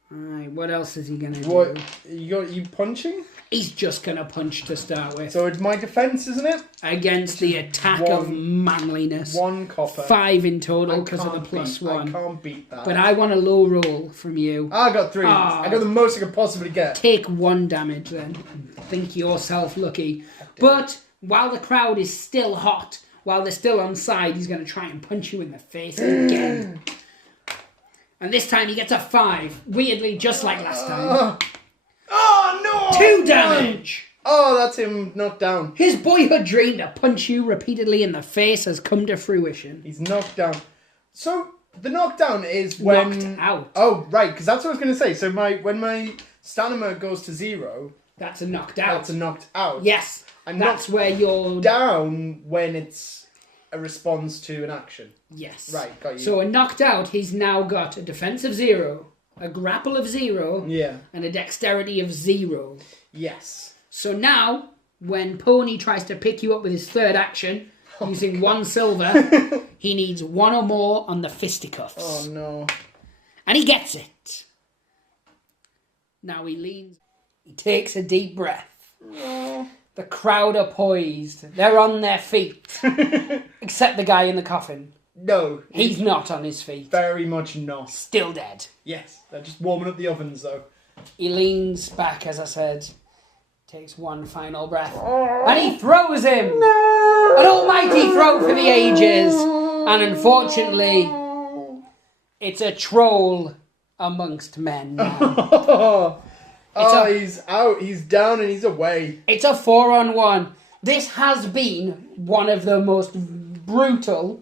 Alright, what else is he going to do? What? You punching? He's just going to punch to start with. So it's my defense, isn't it? Against the attack of manliness. 1 copper. 5 in total because of the +1. I can't beat that. But I want a low roll from you. I got 3. I got the most I could possibly get. Take 1 damage then. Think yourself lucky. But while the crowd is still hot, while they're still on side, he's going to try and punch you in the face again. And this time he gets a 5. Weirdly, just like last time. Oh, no! 2 damage! Oh, that's him knocked down. His boyhood dream to punch you repeatedly in the face has come to fruition. He's knocked down. So, the knockdown is when... Knocked out. Oh, right, because that's what I was going to say. So, when my stamina goes to 0... That's a knocked out. That's a knocked out. Yes, that's where you're... down when it's a response to an action. Yes. Right, got you. So a knocked out, he's now got a defense of 0, a grapple of 0, yeah, and a dexterity of 0. Yes. So now, when Pony tries to pick you up with his 3rd action, using 1 silver, he needs 1 or more on the fisticuffs. Oh, no. And he gets it. Now he leans. He takes a deep breath. Oh. The crowd are poised. They're on their feet. Except the guy in the coffin. No. He's not on his feet. Very much not. Still dead. Yes, they're just warming up the ovens, though. He leans back, as I said. Takes 1 final breath. And he throws him! No! An almighty throw for the ages! And unfortunately, it's a troll amongst men now. He's out, he's down, and he's away. It's a 4-on-1. This has been one of the most brutal,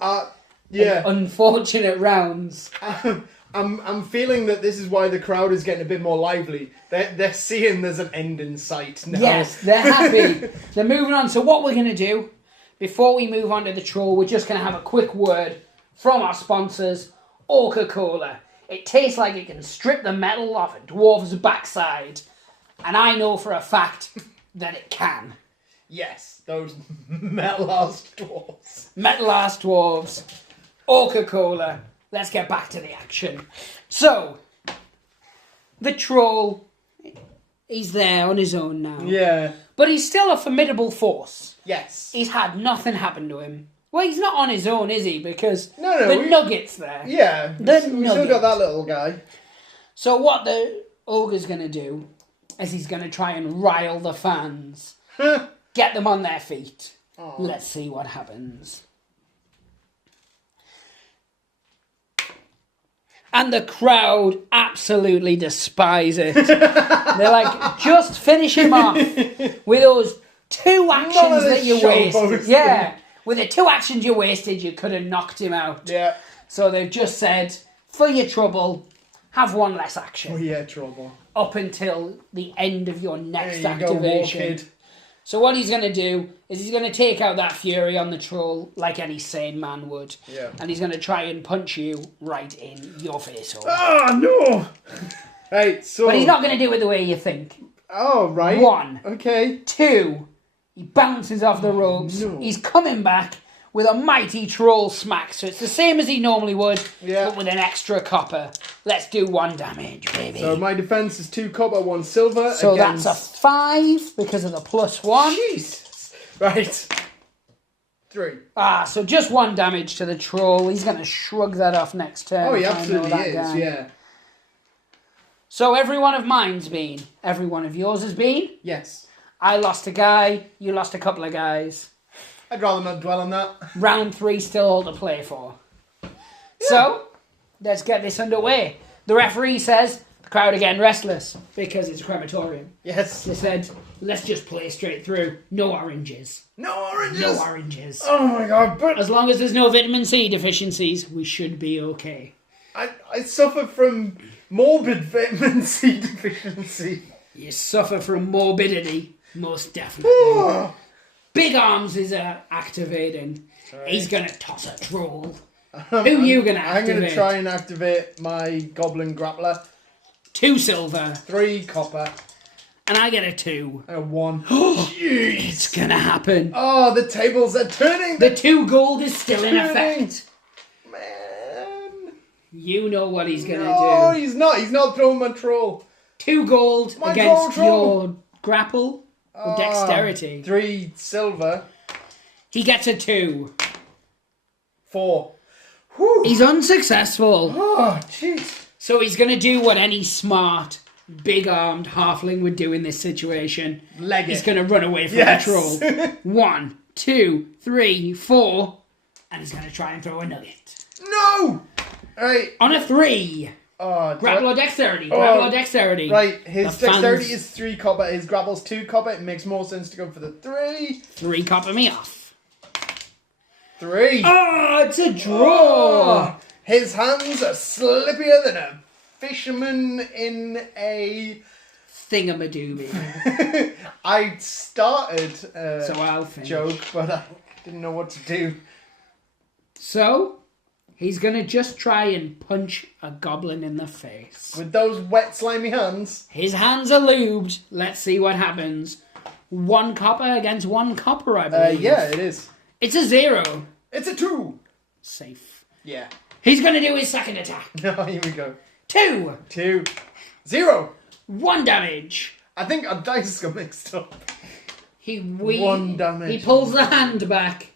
unfortunate rounds. I'm feeling that this is why the crowd is getting a bit more lively. They're seeing there's an end in sight now. Yes, they're happy. They're moving on. So what we're going to do, before we move on to the troll, we're just going to have a quick word from our sponsors, Coca-Cola. It tastes like it can strip the metal off a dwarf's backside. And I know for a fact that it can. Yes, those metal-ass dwarves. Metal-ass dwarves. Coca-Cola. Let's get back to the action. So, the troll, he's there on his own now. Yeah. But he's still a formidable force. Yes. He's had nothing happen to him. Well, he's not on his own, is he? Because the nugget's there. Yeah. We still got that little guy. So what the ogre's going to do is he's going to try and rile the fans. Get them on their feet. Aww. Let's see what happens. And the crowd absolutely despise it. They're like, just finish him off with those 2 actions that you wasted. Yeah, with the 2 actions you wasted, you could have knocked him out. Yeah. So they've just said, for your trouble, have 1 less action. Oh yeah, trouble. Up until the end of your next There you go, activation. war kid. So what he's going to do is he's going to take out that fury on the troll like any sane man would. Yeah. And he's going to try and punch you right in your face. Oh, no! Right, so... But he's not going to do it the way you think. Oh, right. 1. Okay. 2. He bounces off the ropes. No. He's coming back with a mighty troll smack. So it's the same as he normally would, Yeah. but with an extra copper. Let's do 1 damage, baby. So my defense is 2 copper, 1 silver. So against... that's a 5 because of the +1. Jesus. Right. 3. So just 1 damage to the troll. He's going to shrug that off next turn. Oh, he I know absolutely that is, guy. yeah. So every one of mine's been. Every one of yours has been. Yes. I lost a guy. You lost a couple of guys. I'd rather not dwell on that. Round 3 still all to play for. So, let's get this underway. The referee says, the crowd again restless, because it's a crematorium. Yes. They said, let's just play straight through. No oranges. No oranges! No oranges. Oh my god, but... As long as there's no vitamin C deficiencies, we should be okay. I suffer from morbid vitamin C deficiency. You suffer from morbidity, most definitely. Big Arms is activating. Right. He's going to toss a troll. Who you going to activate? I'm going to try and activate my Goblin Grappler. 2 silver. 3 copper. And I get a 2. A 1. It's going to happen. Oh, the tables are turning. The 2 gold is still in turning. effect. Man. You know what he's going to No, do. he's not. He's not throwing my troll. 2 gold My against troll. your grapple or dexterity. 3 silver. He gets a 2. 4. Whew. He's unsuccessful. Oh, jeez. So he's going to do what any smart, big-armed halfling would do in this situation. Leg it. He's going to run away from Yes. the troll. 1, 2, 3, 4. And he's going to try and throw a nugget. No! Right. On a 3. Oh, Grapple or dexterity. Grapple or dexterity. Right, his The dexterity fans- is 3 copper, his grapple's 2 copper. It makes more sense to go for the 3. 3 copper me off. 3. Oh, it's a draw. Oh, his hands are slippier than a fisherman in a... Thingamadooby. I started So I'll finish. joke, but I didn't know what to do. So, he's going to just try and punch a goblin in the face. With those wet, slimy hands. His hands are lubed. Let's see what happens. 1 copper against 1 copper, I believe. Yeah, it is. It's a 0. It's a 2. Safe. Yeah. He's going to do his second attack. No, here we go. 2. 2. 0. 1 damage. I think our dice got mixed up. 1 damage. He pulls the hand back.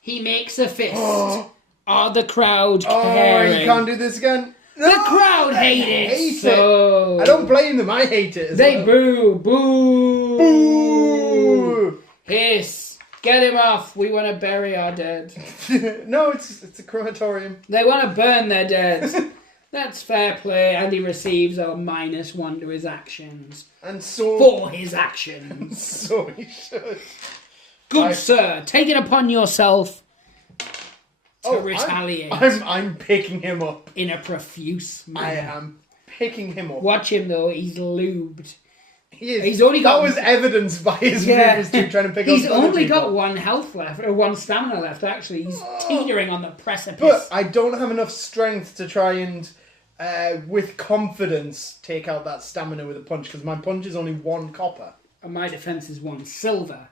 He makes a fist. The crowd caring. You can't do this again. The crowd hate it. So I don't blame them. I hate it as they well. boo. Boo. Boo. Hiss. Get him off. We want to bury our dead. No, it's a crematorium. They want to burn their dead. That's fair play. And he receives a -1 to his actions. And so... For his actions. So he should. Good sir. Take it upon yourself to I'm- retaliate I'm picking him up. in a profuse I manner. am picking him up. Watch him though. He's lubed. He is. He's only got- That was evidenced by his Yeah. previous 2 trying to pick He's up other only people. got 1 health left, or 1 stamina left, actually. He's teetering on the precipice. But I don't have enough strength to try and, with confidence, take out that stamina with a punch, because my punch is only 1 copper. And my defense is 1 silver,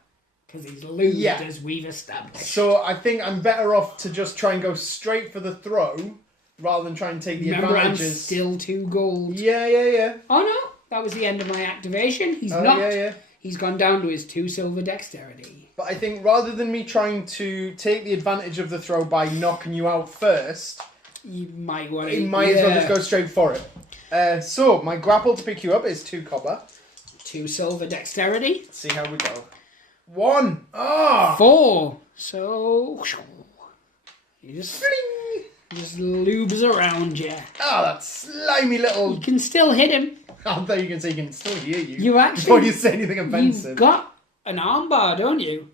because he's lubed, Yeah. as we've established. So I think I'm better off to just try and go straight for the throw, rather than try and take the Remember, I'm advantages. still 2 gold. Yeah. Oh no, that was the end of my activation. He's Oh, not. yeah. He's gone down to his 2 silver dexterity. But I think rather than me trying to take the advantage of the throw by knocking you out first, You might want to. you might as well just go straight for it. So my grapple to pick you up is 2 copper. 2 silver dexterity. Let's see how we go. 1. 4. So you just Fling. Just lubes around you. Oh, that slimy little... You can still hit him. I thought you can say he can still hear you. You actually... Before you say anything offensive. You've got an armbar, don't you?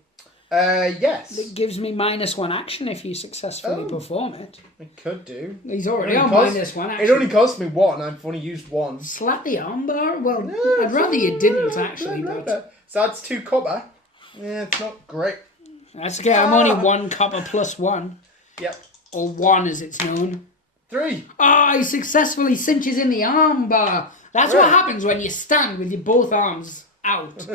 Yes. It gives me -1 action if you successfully perform it. It could do. He's already on -1 action. It only cost me 1. I've only used 1. Slap the armbar? Well, I'd rather you didn't, actually. But So that's 2 copper. Yeah, it's not great. that's okay. I'm only 1 copper plus 1. Yep. Or 1 as it's known. 3. Oh, he successfully cinches in the armbar. That's what happens when you stand with your both arms out.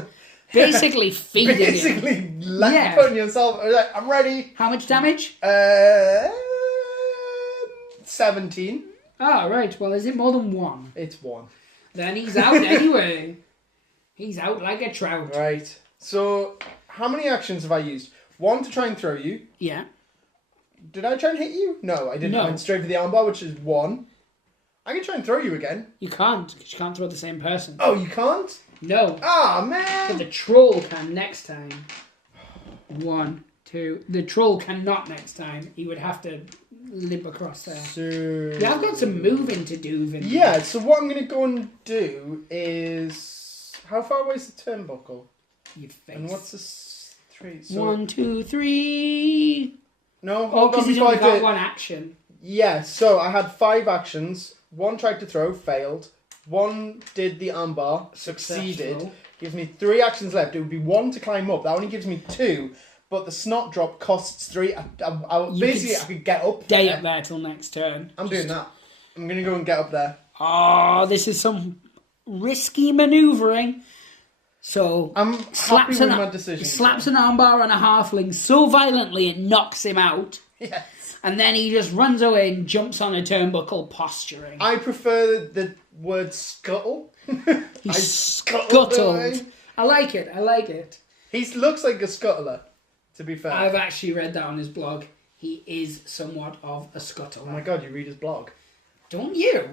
Basically feeding him. Basically putting yourself... I'm ready. How much damage? 17. Oh, right. Well, is it more than 1? It's 1. Then he's out anyway. He's out like a trout. Right. So, how many actions have I used? 1 to try and throw you. Yeah. Did I try and hit you? No, I didn't. No. I went straight for the armbar, which is 1. I can try and throw you again. You can't, because you can't throw the same person. Oh, you can't? No. Ah, But man! the troll can next time. 1, 2. The troll cannot next time. He would have to limp across there. So... Yeah, I've got some moving to do, Vin. Yeah, so what I'm going to go and do is... How far away is the turnbuckle? Your face. And what's this? 3? So... 1, 2, 3. No, Oh, hold on because he's before only I do got it. 1 action. Yeah, so I had 5 actions. 1 tried to throw, failed. 1 did the armbar, succeeded. Successful. Gives me 3 actions left. It would be 1 to climb up. That only gives me 2. But the snot drop costs 3. I could get up. Stay there. up there till next turn. I'm doing that. I'm going to go and get up there. Oh, this is some risky manoeuvring. So, I'm happy with my decision. Slaps an armbar on a halfling so violently it knocks him out. Yes. And then he just runs away and jumps on a turnbuckle posturing. I prefer the word scuttle. He scuttled away. scuttled. I like it. I like it. He looks like a scuttler, to be fair. I've actually read that on his blog. He is somewhat of a scuttler. Oh my god, you read his blog. Don't you?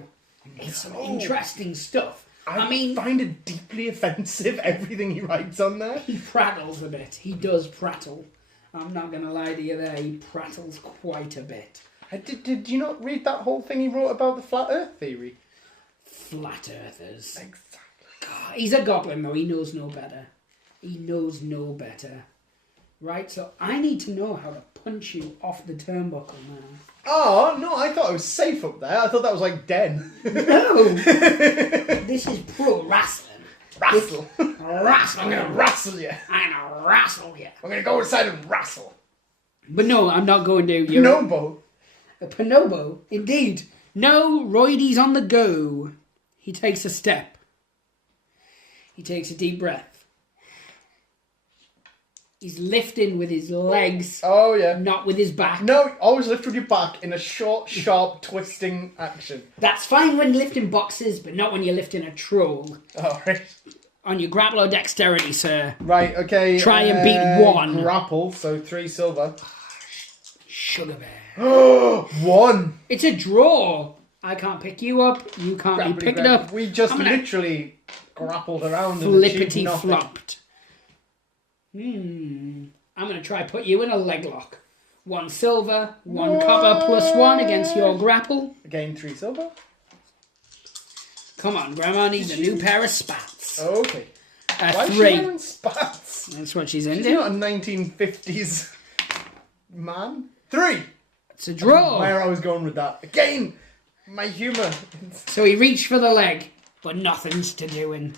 It's some interesting stuff. I mean, find it deeply offensive, everything he writes on there. he prattles a bit. He does prattle. I'm not going to lie to you there. He prattles quite a bit. Did you not read that whole thing he wrote about the flat earth theory? Flat earthers. Exactly. God, he's a goblin though. He knows no better. He knows no better. Right, so I need to know how to punch you off the turnbuckle now. Oh, no, I thought I was safe up there. I thought that was like Den. No! This is pro wrestling. Wrestle. Wrestle. I'm going to wrestle you. I'm gonna wrestle you. I'm going to go inside and wrestle. But no, I'm not going to. Nobo. A Panobo, indeed. No, Roidy's on the go. He takes a step. He takes a deep breath. He's lifting with his legs, Oh, yeah. not with his back. No, always lift with your back in a short, sharp, twisting action. That's fine when lifting boxes, but not when you're lifting a troll. Oh, right. On your grapple or dexterity, sir. Right, okay. Try and beat 1. Grapple, so 3 silver. Sugar bear. 1. It's a draw. I can't pick you up. You can't be picked up. We just I'm gonna literally grappled around and achieved flippity nothing. flopped. I'm going to try put you in a leg lock. 1 silver, 1 copper plus 1 against your grapple. Again, 3 silver. Come on, Grandma needs a new pair of spats. Okay. A Why is she 3. wearing spats? That's what she's She's into. not a 1950s man. 3. It's a draw. Where I was going with that. Again, my humour. So he reached for the leg, but nothing's to doing.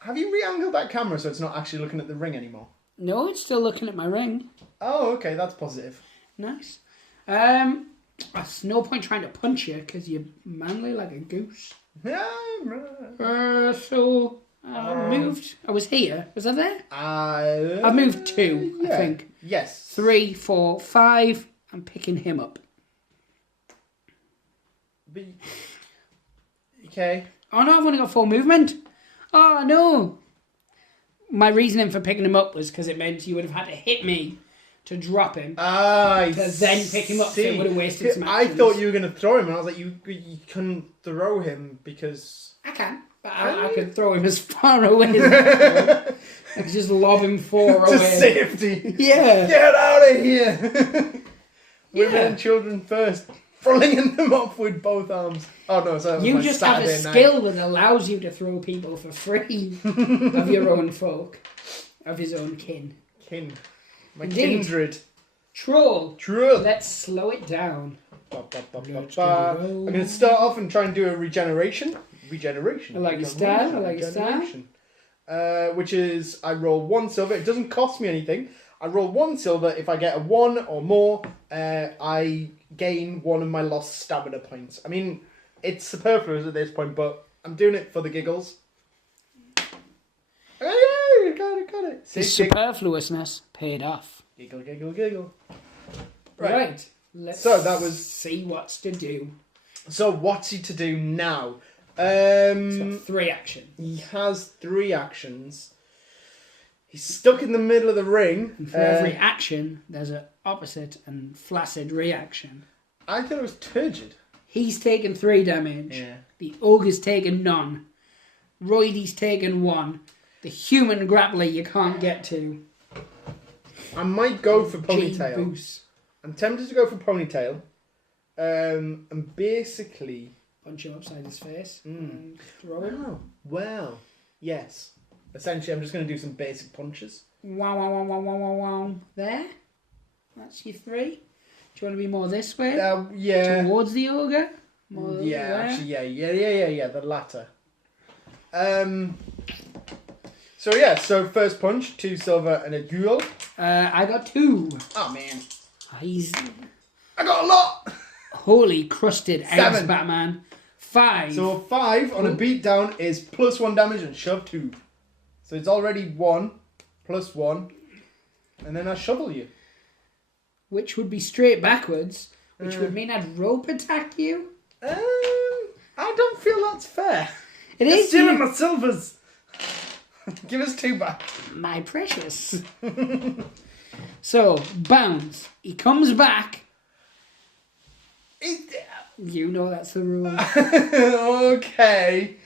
Have you re-angled that camera so it's not actually looking at the ring anymore? No, it's still looking at my ring. Oh, okay, that's positive. Nice. There's no point trying to punch you because you're manly like a goose. So I moved. I was here. Was I there? I moved 2, I think. Yes. 3, 4, 5. I'm picking him up. Okay. Oh no, I've only got 4 movement. Oh no. My reasoning for picking him up was because it meant you would have had to hit me to drop him. To then pick him up, so it would have wasted some I actions. thought you were going to throw him, and I was like, you couldn't throw him because... I can. But I could throw him as far away as possible. I could just lob him 4 to away. safety. Yeah. Get out of here. Women and children first. flinging them off with both arms. Oh no, so You just have a skill that allows you to throw people for free of your own folk, of his own kin. My Indeed. kindred. Troll. Troll. Let's slow it down. I'm going to start off and try and do a regeneration. Regeneration. I like your style. Which is, I roll 1 silver. It doesn't cost me anything. I roll 1 silver. If I get a 1 or more, I gain 1 of my lost stamina points. I mean, it's superfluous at this point, but I'm doing it for the giggles. Hey, got it. The superfluousness paid off. Giggle. Right. Let's So that was see what's to do. So what's he to do now? He's got 3 actions. He has 3 actions. He's stuck in the middle of the ring. And for every action, there's an opposite and flaccid reaction. I thought it was turgid. He's taken 3 damage. Yeah. The ogre's taken none. Roidy's taken 1. The human grappler you can't get to. I might go for Ponytail. Boost. I'm tempted to go for Ponytail. And basically... Punch him upside his face and throw him. Oh, well, yes. Essentially, I'm just going to do some basic punches. Wow. There. That's your 3. Do you want to be more this way? Yeah. Towards the ogre? More Yeah, there? actually, yeah, the latter. So first punch, 2 silver and a ghoul. I got 2. Oh, man. He's I got a lot! holy crusted eggs, 7. Batman. 5. So 5 on a beatdown is +1 damage and shove 2. So it's already 1, +1. And then I shovel you. Which would be straight backwards, which would mean I'd rope attack you. I don't feel that's fair. It You're is stealing my silvers. Give us 2 back. my precious. So, bounce. He comes back. You know that's the rule. Okay.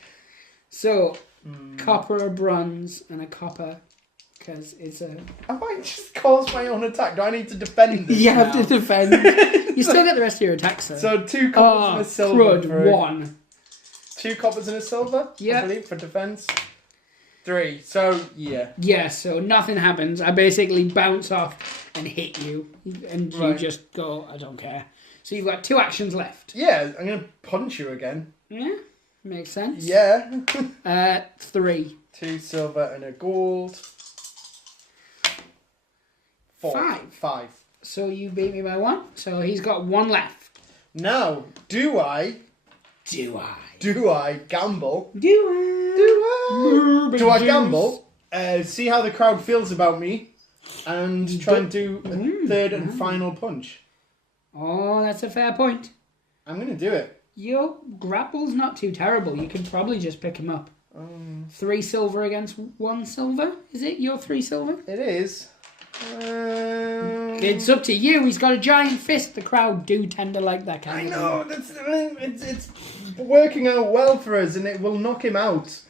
So, copper, a bronze, and a copper. Because it's a... I might just cause my own attack. Do I need to defend this You have now? to defend. You still get the rest of your attacks, though. So 2 coppers and a silver. Crud, 1. 2 coppers and a silver, Yeah. I believe, for defense. 3. So, yeah. Yeah, so nothing happens. I basically bounce off and hit you. And you Right. just go, I don't care. So you've got 2 actions left. Yeah, I'm going to punch you again. Yeah, makes sense. Yeah. 3. 2 silver and a gold. 4. 5. So you beat me by 1. So he's got 1 left. Now, do I gamble? Do I gamble? See how the crowd feels about me, and try and do a 3rd and final punch. Oh, that's a fair point. I'm going to do it. Your grapple's not too terrible. You can probably just pick him up. 3 silver against 1 silver? Is it your 3 silver? It is. It's up to you. He's got a giant fist. The crowd do tend to like that kind I of know. It's working out well for us, and it will knock him out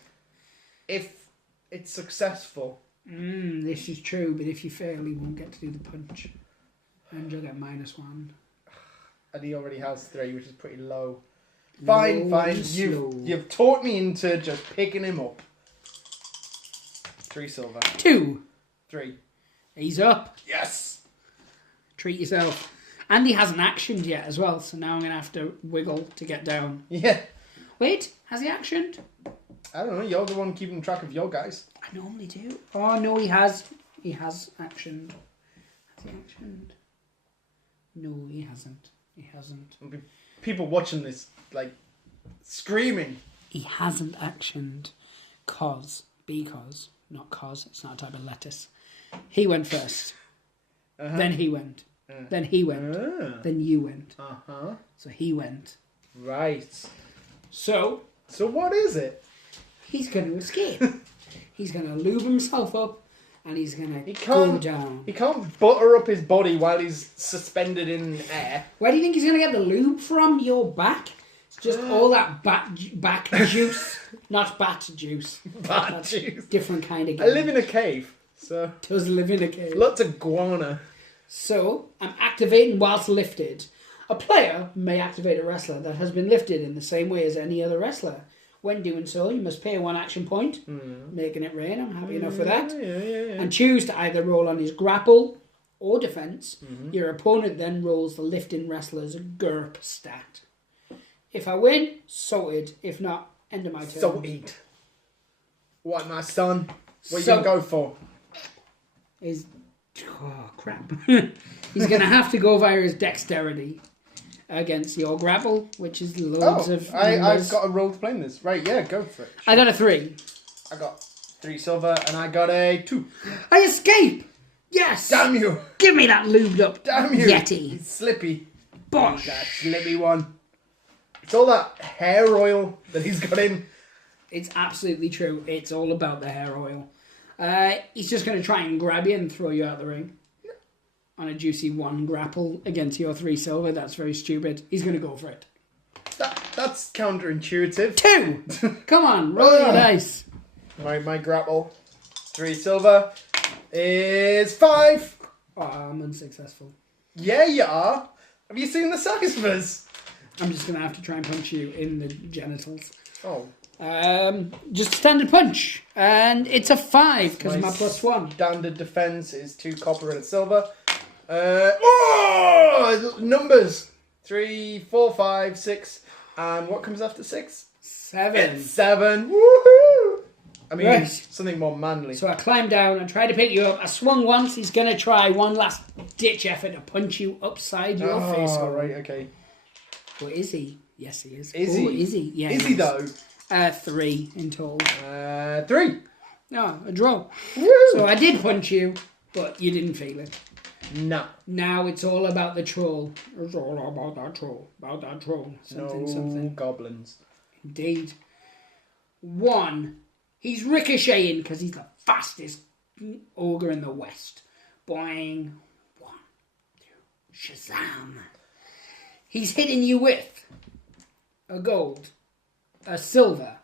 if it's successful. This is true, but if you fail, he won't get to do the punch. And you'll get -1. And he already has 3, which is pretty low. Fine. Slow. You've taught me into just picking him up. 3 silver. 2. 3. He's up. Yes. Treat yourself. And he hasn't actioned yet as well, so now I'm going to have to wiggle to get down. Yeah. Wait, has he actioned? I don't know. You're the one keeping track of your guys. I normally do. Oh, no, he has. He has actioned. Has he actioned? No, he hasn't. He hasn't. There'll be people watching this, like, screaming. He hasn't actioned because, not cause, it's not a type of lettuce. He went first. Then he went. Then he went. Then you went. So he went. Right. So what is it? he's going to escape. He's going to lube himself up and he's going to go down. He can't butter up his body while he's suspended in air. Where do you think he's going to get the lube from? Your back? It's just all that back juice. Not bat juice. Bat juice. Different kind of game. I live in a cave, so... Does live in a cave. Lots of guana. So, I'm activating whilst lifted. A player may activate a wrestler that has been lifted in the same way as any other wrestler. When doing so, you must pay 1 action point, making it rain. I'm happy enough with that. And choose to either roll on his grapple or defense. Your opponent then rolls the lifting wrestler's GURP stat. If I win, sorted. If not, end of my turn. Sorted. What, my son? What are you going to go for? Oh, crap. He's going to have to go via his dexterity against your grapple, which is loads of I've got a roll to play in this. Right, yeah, go for it. I got a 3. I got 3 silver and I got a 2. I escape! Yes! Damn you! Give me that lubed up Damn you! Yeti. It's slippy. Bosh! That slippy one. It's all that hair oil that he's got in. It's absolutely true. It's all about the hair oil. He's just going to try and grab you and throw you out the ring. On a juicy 1 grapple against your 3 silver. That's very stupid. He's going to go for it. That's counterintuitive. 2! Come on, roll your dice. My grapple. 3 silver is 5. Oh, I'm unsuccessful. Yeah, you are. Have you seen the size of us? I'm just going to have to try and punch you in the genitals. Oh. Just a standard punch. And it's a 5 because of my +1. Standard defense is 2 copper and a silver. Numbers. 3, 4, 5, 6. And what comes after 6? 7. It's 7. Woohoo! I mean, Right. something more manly. So I climbed down and tried to pick you up. I swung once. He's going to try one last ditch effort to punch you upside your face. Oh, right, okay. Or is he? Yes, he is. Is he? Is he? Yeah. Is he though? 3 in total. 3. No, a draw. Woo! So I did punch you, but you didn't feel it. No. Now it's all about the troll. It's all about that troll. About that troll. Something. Goblins. Indeed. 1. He's ricocheting because he's the fastest ogre in the West. Boing. 1, 2. Shazam. He's hitting you with a gold, a silver,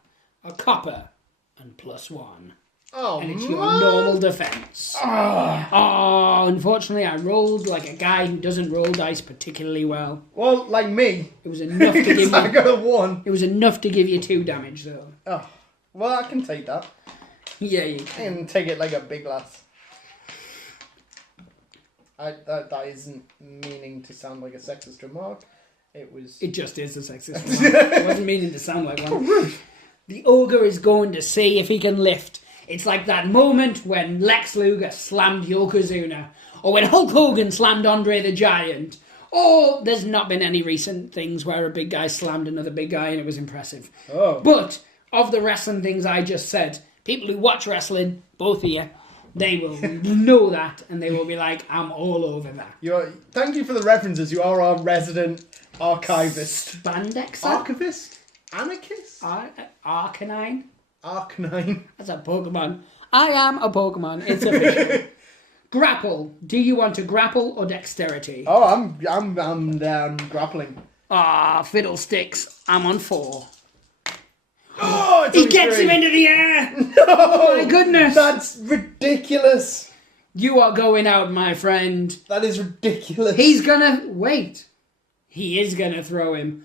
a copper, and +1. Oh, and it's your normal defense. Oh, unfortunately, I rolled like a guy who doesn't roll dice particularly well. Well, like me. It was enough to give I got a 1. It was enough to give you 2 damage, though. Oh, well, I can take that. Yeah, you I can. can take it like a big lass. That isn't meaning to sound like a sexist remark. It just is a sexist remark. I wasn't meaning to sound like one. The ogre is going to see if he can lift. It's like that moment when Lex Luger slammed Yokozuna, or when Hulk Hogan slammed Andre the Giant, or there's not been any recent things where a big guy slammed another big guy and it was impressive. Oh. But of the wrestling things I just said, people who watch wrestling, both of you, they will know that and they will be like, I'm all over that. Thank you for the references. You are our resident archivist. Spandexer? Archivist? Anarchist? Arcanine? Arcanine. That's a Pokemon. I am a Pokemon. It's official. Grapple. Do you want to grapple or dexterity? Oh, I'm down grappling. Fiddlesticks. I'm on 4. Oh, it's He only gets 3. him into the air! No! Oh my goodness! That's ridiculous. You are going out, my friend. That is ridiculous. He's gonna... Wait. He is gonna throw him.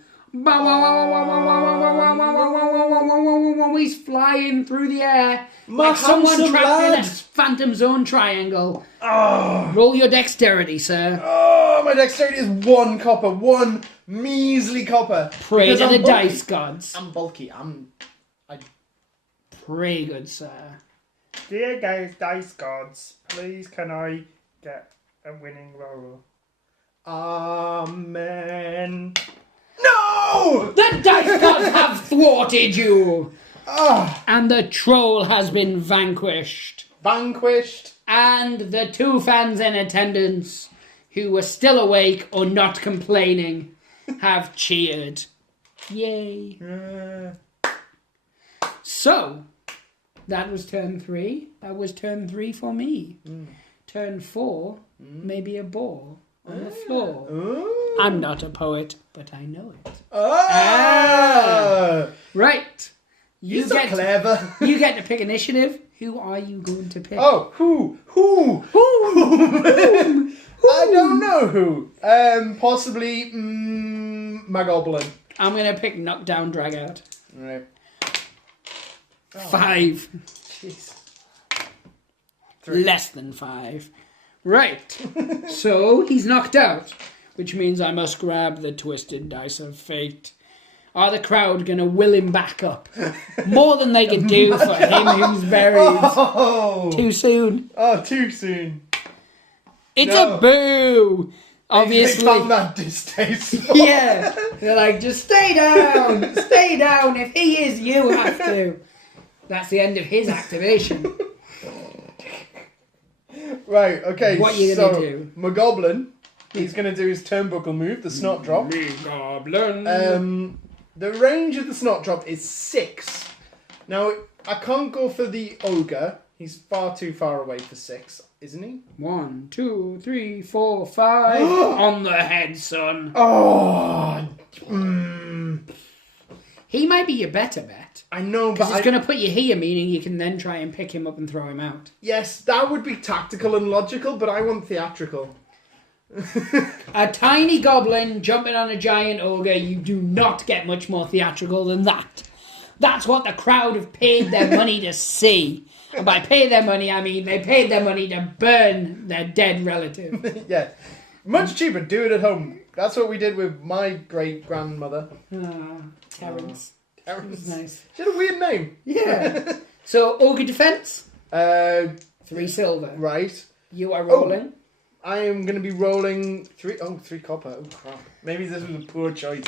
He's flying through the air like someone trapped in a Phantom Zone triangle. Roll your dexterity, sir. Oh, my dexterity is 1 copper. 1 measly copper. Pray Because to I'm the bulky. dice gods. I'm bulky. Pray, good sir. Dear dice gods, please can I get a winning roll? Amen. No! The dice gods have thwarted you! And the troll has been vanquished. Vanquished. And the 2 fans in attendance, who were still awake or not complaining, have cheered. Yay. So, that was turn 3. That was turn 3 for me. Turn 4, maybe a ball on the floor. I'm not a poet, but I know it. Right. You're so clever. You get to pick initiative. Who are you going to pick? Oh, who? I don't know who. Possibly my goblin. I'm going to pick Knockdown Dragout. Right. 5. Jeez. 3. Less than 5. Right. So he's knocked out, which means I must grab the Twisted Dice of Fate. Are the crowd going to will him back up? More than they can do for him who's buried. Too soon. Oh, too soon. It's a boo! Obviously. They found that distasteful. Yeah. They're like, just stay down. Stay down. If he is, you have to. That's the end of his activation. Right, okay. What are you going to do? My goblin, he's going to do his turnbuckle move, the snot drop. Me goblin. The range of the snot drop is 6. Now, I can't go for the ogre. He's far too far away for 6, isn't he? 1, 2, 3, 4, 5. On the head, son. Oh! He might be your better bet. I know, but Because it's going to put you here, meaning you can then try and pick him up and throw him out. Yes, that would be tactical and logical, but I want theatrical. A tiny goblin jumping on a giant ogre, you do not get much more theatrical than that. That's what the crowd have paid their money to see. And by pay their money, I mean they paid their money to burn their dead relative. Yeah. Much cheaper, do it at home. That's what we did with my great-grandmother. Terrence. Terrence. Nice. She had a weird name. Yeah. So, ogre defense? 3 silver. Right. You are rolling. I am going to be rolling 3 copper. Oh, crap. Maybe this was a poor choice.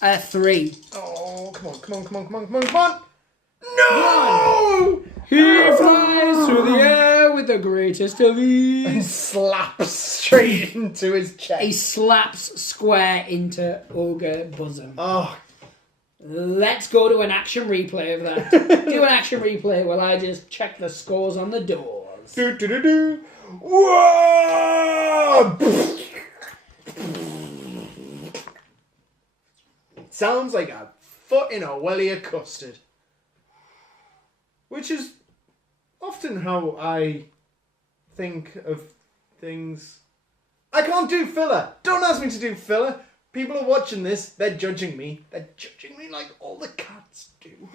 3. Oh, come on. No! He flies through the air with the greatest of ease. And slaps straight into his chest. He slaps square into ogre bosom. Oh. Let's go to an action replay of that. Do an action replay while I just check the scores on the doors. Do. Whoa! Sounds like a foot in a welly of custard. Which is often how I think of things. I can't do filler. Don't ask me to do filler. People are watching this. They're judging me. They're judging me like all the cats do.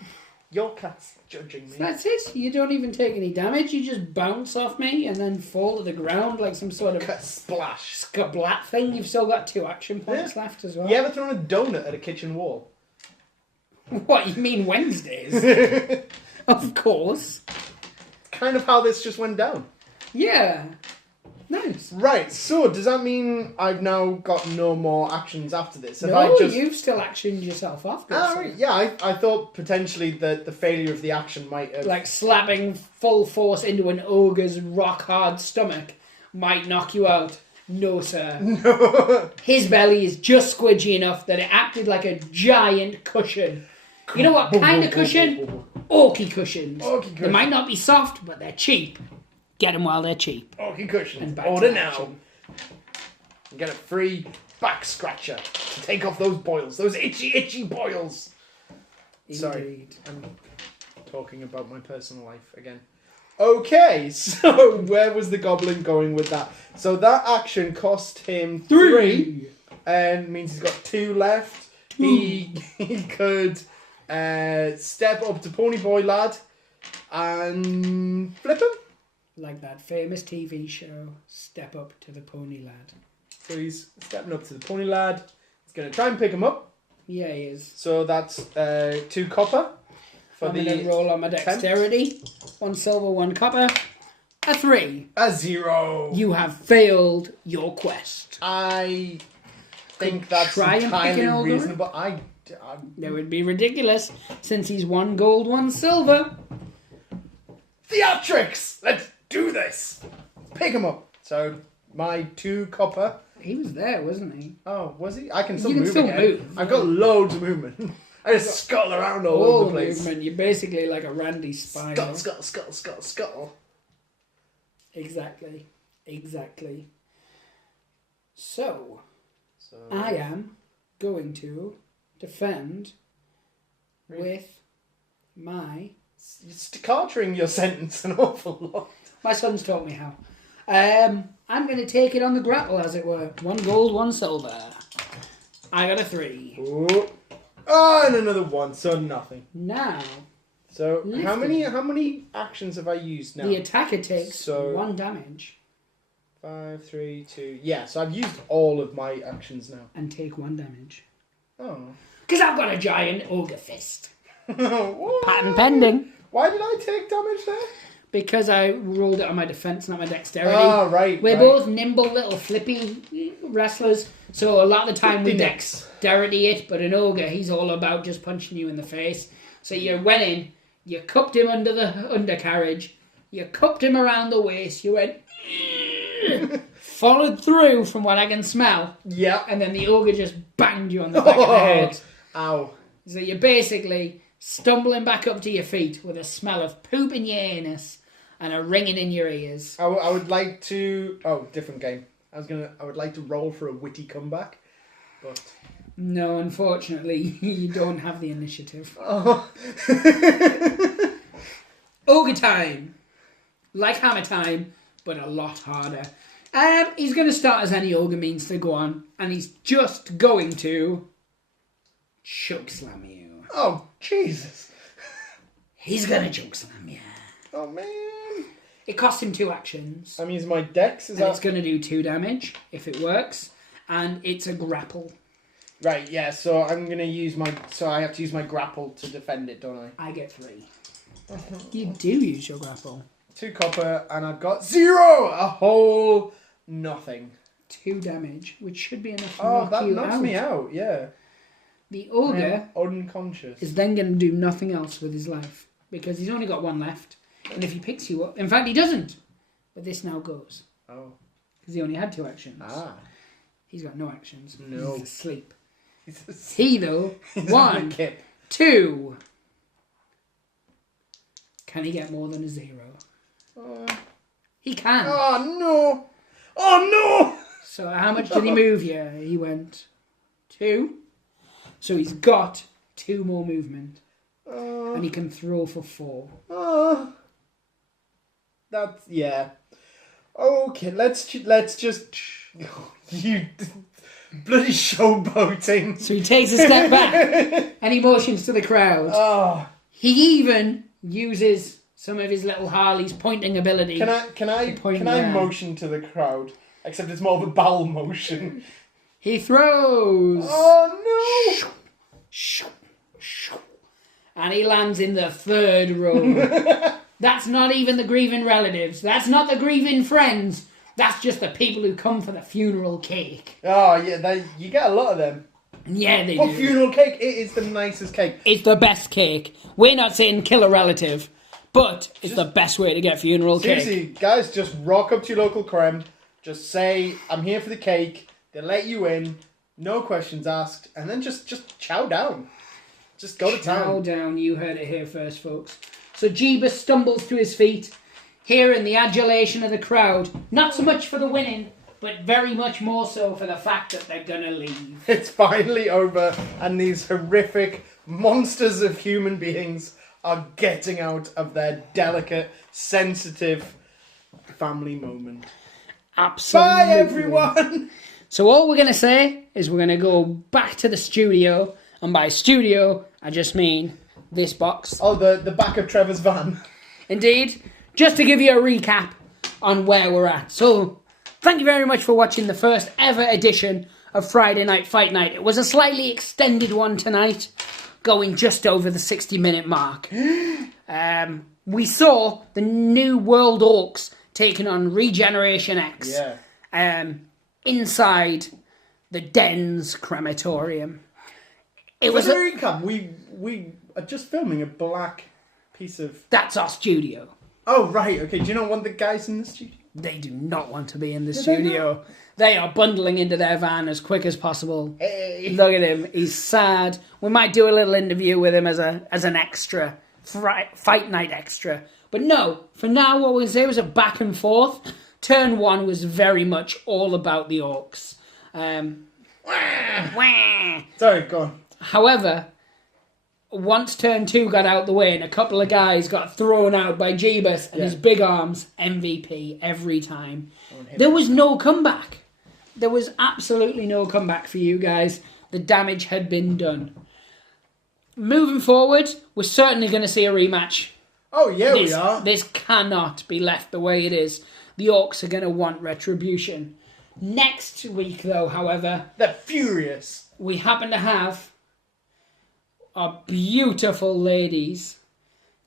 Your cat's judging me. That's it. You don't even take any damage. You just bounce off me and then fall to the ground like some sort of splash. Skablat thing. You've still got 2 action points left as well. You ever thrown a donut at a kitchen wall? What, you mean Wednesdays? Of course. Kind of how this just went down. Yeah. Nice. Right, so does that mean I've now got no more actions after this? No, you've still actioned yourself off. Right. Yeah, I thought potentially that the failure of the action might have... Like slapping full force into an ogre's rock-hard stomach might knock you out. No, sir. No. His belly is just squidgy enough that it acted like a giant cushion. You know what kind of cushion? Orky cushions. They might not be soft, but they're cheap. Get them while they're cheap. Orky cushions. Order now. And get a free back scratcher to take off those boils. Those itchy boils. Indeed. Sorry, I'm talking about my personal life again. Okay, so where was the goblin going with that? So that action cost him 3. And means he's got 2 left. He could step up to Pony Boy Lad and flip him. Like that famous TV show, Step Up to the Pony Lad. So he's stepping up to the Pony Lad. He's going to try and pick him up. Yeah, he is. So that's 2 copper. I'm going to roll on my dexterity. 1 silver, 1 copper. A 3. A 0. You have failed your quest. I think that's try and pick an entirely ogre? reasonable. That would be ridiculous, since he's 1 gold, 1 silver. Theatrics! Let's do this! Pick him up. So, my 2 copper. He was there, wasn't he? Oh, was he? I can still You can move still again. move. I've got loads of movement. I just scuttle around all over the place. Movement. You're basically like a Randy Spider. Scuttle. Exactly. So, I am going to defend with You're staccattering your sentence an awful lot. My son's taught me how. I'm going to take it on the grapple, as it were. 1 gold, 1 silver. I got a 3. Ooh. Oh, and another 1, so nothing. Now, So lifting. how many actions have I used now? The attacker takes So- 1 damage 5, 3, 2. Yeah, so I've used all of my actions now. and take 1 damage. Oh. Because I've got a giant ogre fist. What? Patent pending. Why did I take damage there? Because I rolled it on my defense, not my dexterity. Oh, right. We're right. both nimble little flippy wrestlers, so a lot of the time we Flippy nicks. dexterity it, but an ogre, he's all about just punching you in the face. So you went in, you cupped him under the undercarriage, you cupped him around the waist, you went... followed through from what I can smell, Yeah. and then the ogre just banged you on the back of the head. Ow. So you're basically stumbling back up to your feet with a smell of poop in your anus and a ringing in your ears. I would like to... Oh, different game. I would like to roll for a witty comeback, but... No, unfortunately, you don't have the initiative. Oh. Ogre time! Like hammer time, but a lot harder. He's going to start as any ogre means to go on, and he's just going to choke slam you. Oh, Jesus. He's going to choke slam you. Oh, man. It costs him 2 actions. I'm using my dex, is And it's that... going to do 2 damage, if it works. And it's a grapple. Right, yeah, so I'm going to use my... So I have to use my grapple to defend it, don't I? I get 3. You do use your grapple. 2 copper, and I've got 0! A whole nothing. 2 damage, which should be enough to Oh, knock that you knocks out. me out, yeah. The I ogre am unconscious. is then going to do nothing else with his life. Because he's only got 1 left. And if he picks you up... In fact, he doesn't. But this now goes. Oh. Because he only had 2 actions. Ah. He's got no actions. No. He's asleep. He's He, though, on 1, the kip. 2. Can he get more than a 0? He can. Oh, no! Oh, So how much did he move you? He went 2. So he's got 2 more movement. no! And he can throw for 4. That's... Yeah. Okay, let's just... You... Bloody showboating. So he takes a step back and he motions to the crowd. Oh. He even uses some of his little Harley's pointing ability. Can I motion to the crowd? Except it's more of a bowel motion. He throws. Oh And he lands in the 3rd row. That's not even the grieving relatives. That's not the grieving friends. That's just the people who come for the funeral cake. no! Oh yeah, you get a lot of them. Yeah, they What do. funeral cake? It is the nicest cake. It's the best cake. We're not saying kill a relative, but it's the best way to get funeral cake. Seriously, guys, just rock up to your local creme. Just say, I'm here for the cake. They let you in. No questions asked. And then just chow down. Just go to Chow town. down, you heard it here first, folks. So Jeebus stumbles to his feet, hearing the adulation of the crowd. Not so much for the winning, but very much more so for the fact that they're gonna leave. It's finally over, and these horrific monsters of human beings are getting out of their delicate, sensitive family moment. Absolutely. Bye, everyone! So all we're gonna say is we're gonna go back to the studio, and by studio, I just mean this box. Oh, the back of Trevor's van. Indeed, just to give you a recap on where we're at. So, thank you very much for watching the first ever edition of Friday Night Fight Night. It was a slightly extended one tonight, going just over the 60-minute mark. We saw the new World Orcs taking on Regeneration X. Yeah. Inside the Den's crematorium. It Was was a recap. We are just filming a black piece of... That's our studio. Oh, right. Okay, do you not want the guys in the studio? They do not want to be in the studio. They are bundling into their van as quick as possible. Hey. Look at him. He's sad. We might do a little interview with him as an extra. Fight night extra. But no, for now what we're going to say was a back and forth. Turn 1 was very much all about the Orcs. Sorry, go on. However, once turn 2 got out the way and a couple of guys got thrown out by Jeebus and his big arms, MVP every time. There was no comeback. There was absolutely no comeback for you guys. The damage had been done. Moving forward, we're certainly going to see a rematch. Oh, yeah, we are. This cannot be left the way it is. The Orcs are going to want retribution. Next week, though, however... They're furious. We happen to have our beautiful ladies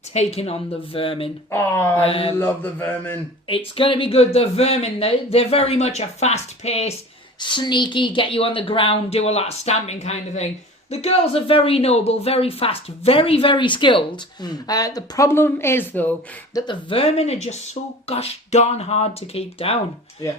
taking on the Vermin. Oh, I love the Vermin. It's going to be good. The Vermin, they're very much a fast-paced, sneaky, get you on the ground, do a lot of stamping kind of thing. The girls are very noble, very fast, very, very skilled. The problem is, though, that the Vermin are just so gosh darn hard to keep down. Yeah.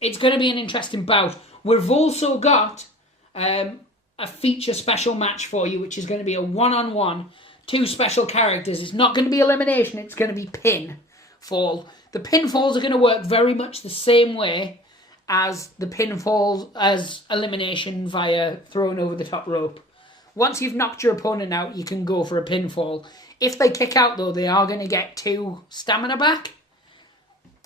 It's going to be an interesting bout. We've also got a feature special match for you, which is going to be a one-on-one, 2 special characters. It's not going to be elimination, it's going to be pinfall. The pinfalls are going to work very much the same way as the pinfall, as elimination via thrown over the top rope. Once you've knocked your opponent out, you can go for a pinfall. If they kick out, though, they are going to get 2 stamina back.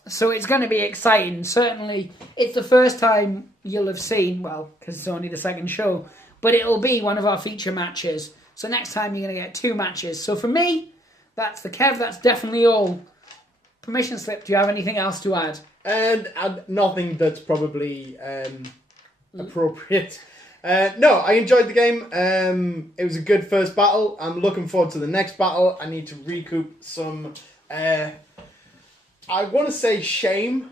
So it's going to be exciting. Certainly, it's the first time you'll have seen, well, because it's only the second show, but it'll be one of our feature matches. So next time you're going to get 2 matches. So for me, that's the Kev. That's definitely all. Permission slip. Do you have anything else to add? And nothing that's probably appropriate. No, I enjoyed the game. It was a good first battle. I'm looking forward to the next battle. I need to recoup some... I want to say shame,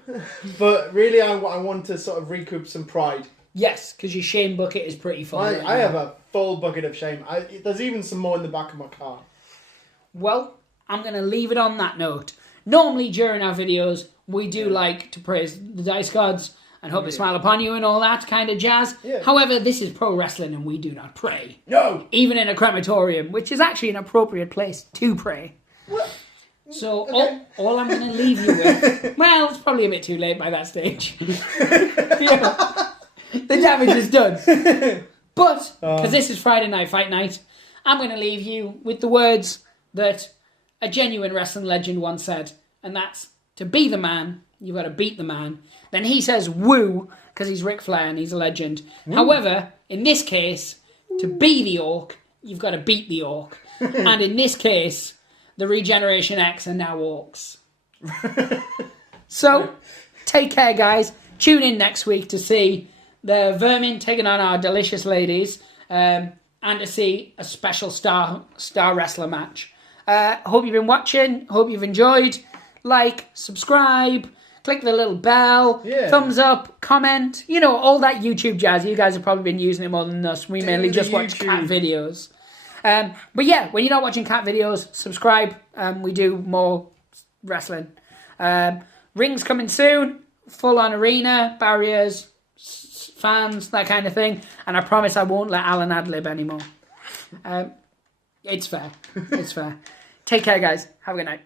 but really I want to sort of recoup some pride. Yes, because your shame bucket is pretty full. I have a full bucket of shame. There's even some more in the back of my car. Well, I'm going to leave it on that note. Normally during our videos, we do like to praise the dice gods and hope they smile upon you and all that kind of jazz. Yeah. However, this is pro wrestling and we do not pray. No! Even in a crematorium, which is actually an appropriate place to pray. What? So all I'm going to leave you with... Well, it's probably a bit too late by that stage. Yeah. The damage is done. But, because this is Friday Night Fight Night, I'm going to leave you with the words that a genuine wrestling legend once said, and that's, to be the man, you've got to beat the man. Then he says woo, because he's Ric Flair and he's a legend. Woo. However, in this case, to be the Orc, you've got to beat the Orc. And in this case, the Regeneration X are now Orcs. So, take care, guys. Tune in next week to see the Vermin taking on our delicious ladies, and to see a special star wrestler match. Hope you've been watching. Hope you've enjoyed. Like, subscribe, click the little bell, thumbs up, comment. You know, all that YouTube jazz. You guys have probably been using it more than us. We mainly just watch cat videos. But yeah, when you're not watching cat videos, subscribe. We do more wrestling. Rings coming soon. Full-on arena, barriers, fans, that kind of thing. And I promise I won't let Alan ad-lib anymore. It's fair. It's fair. Take care, guys. Have a good night.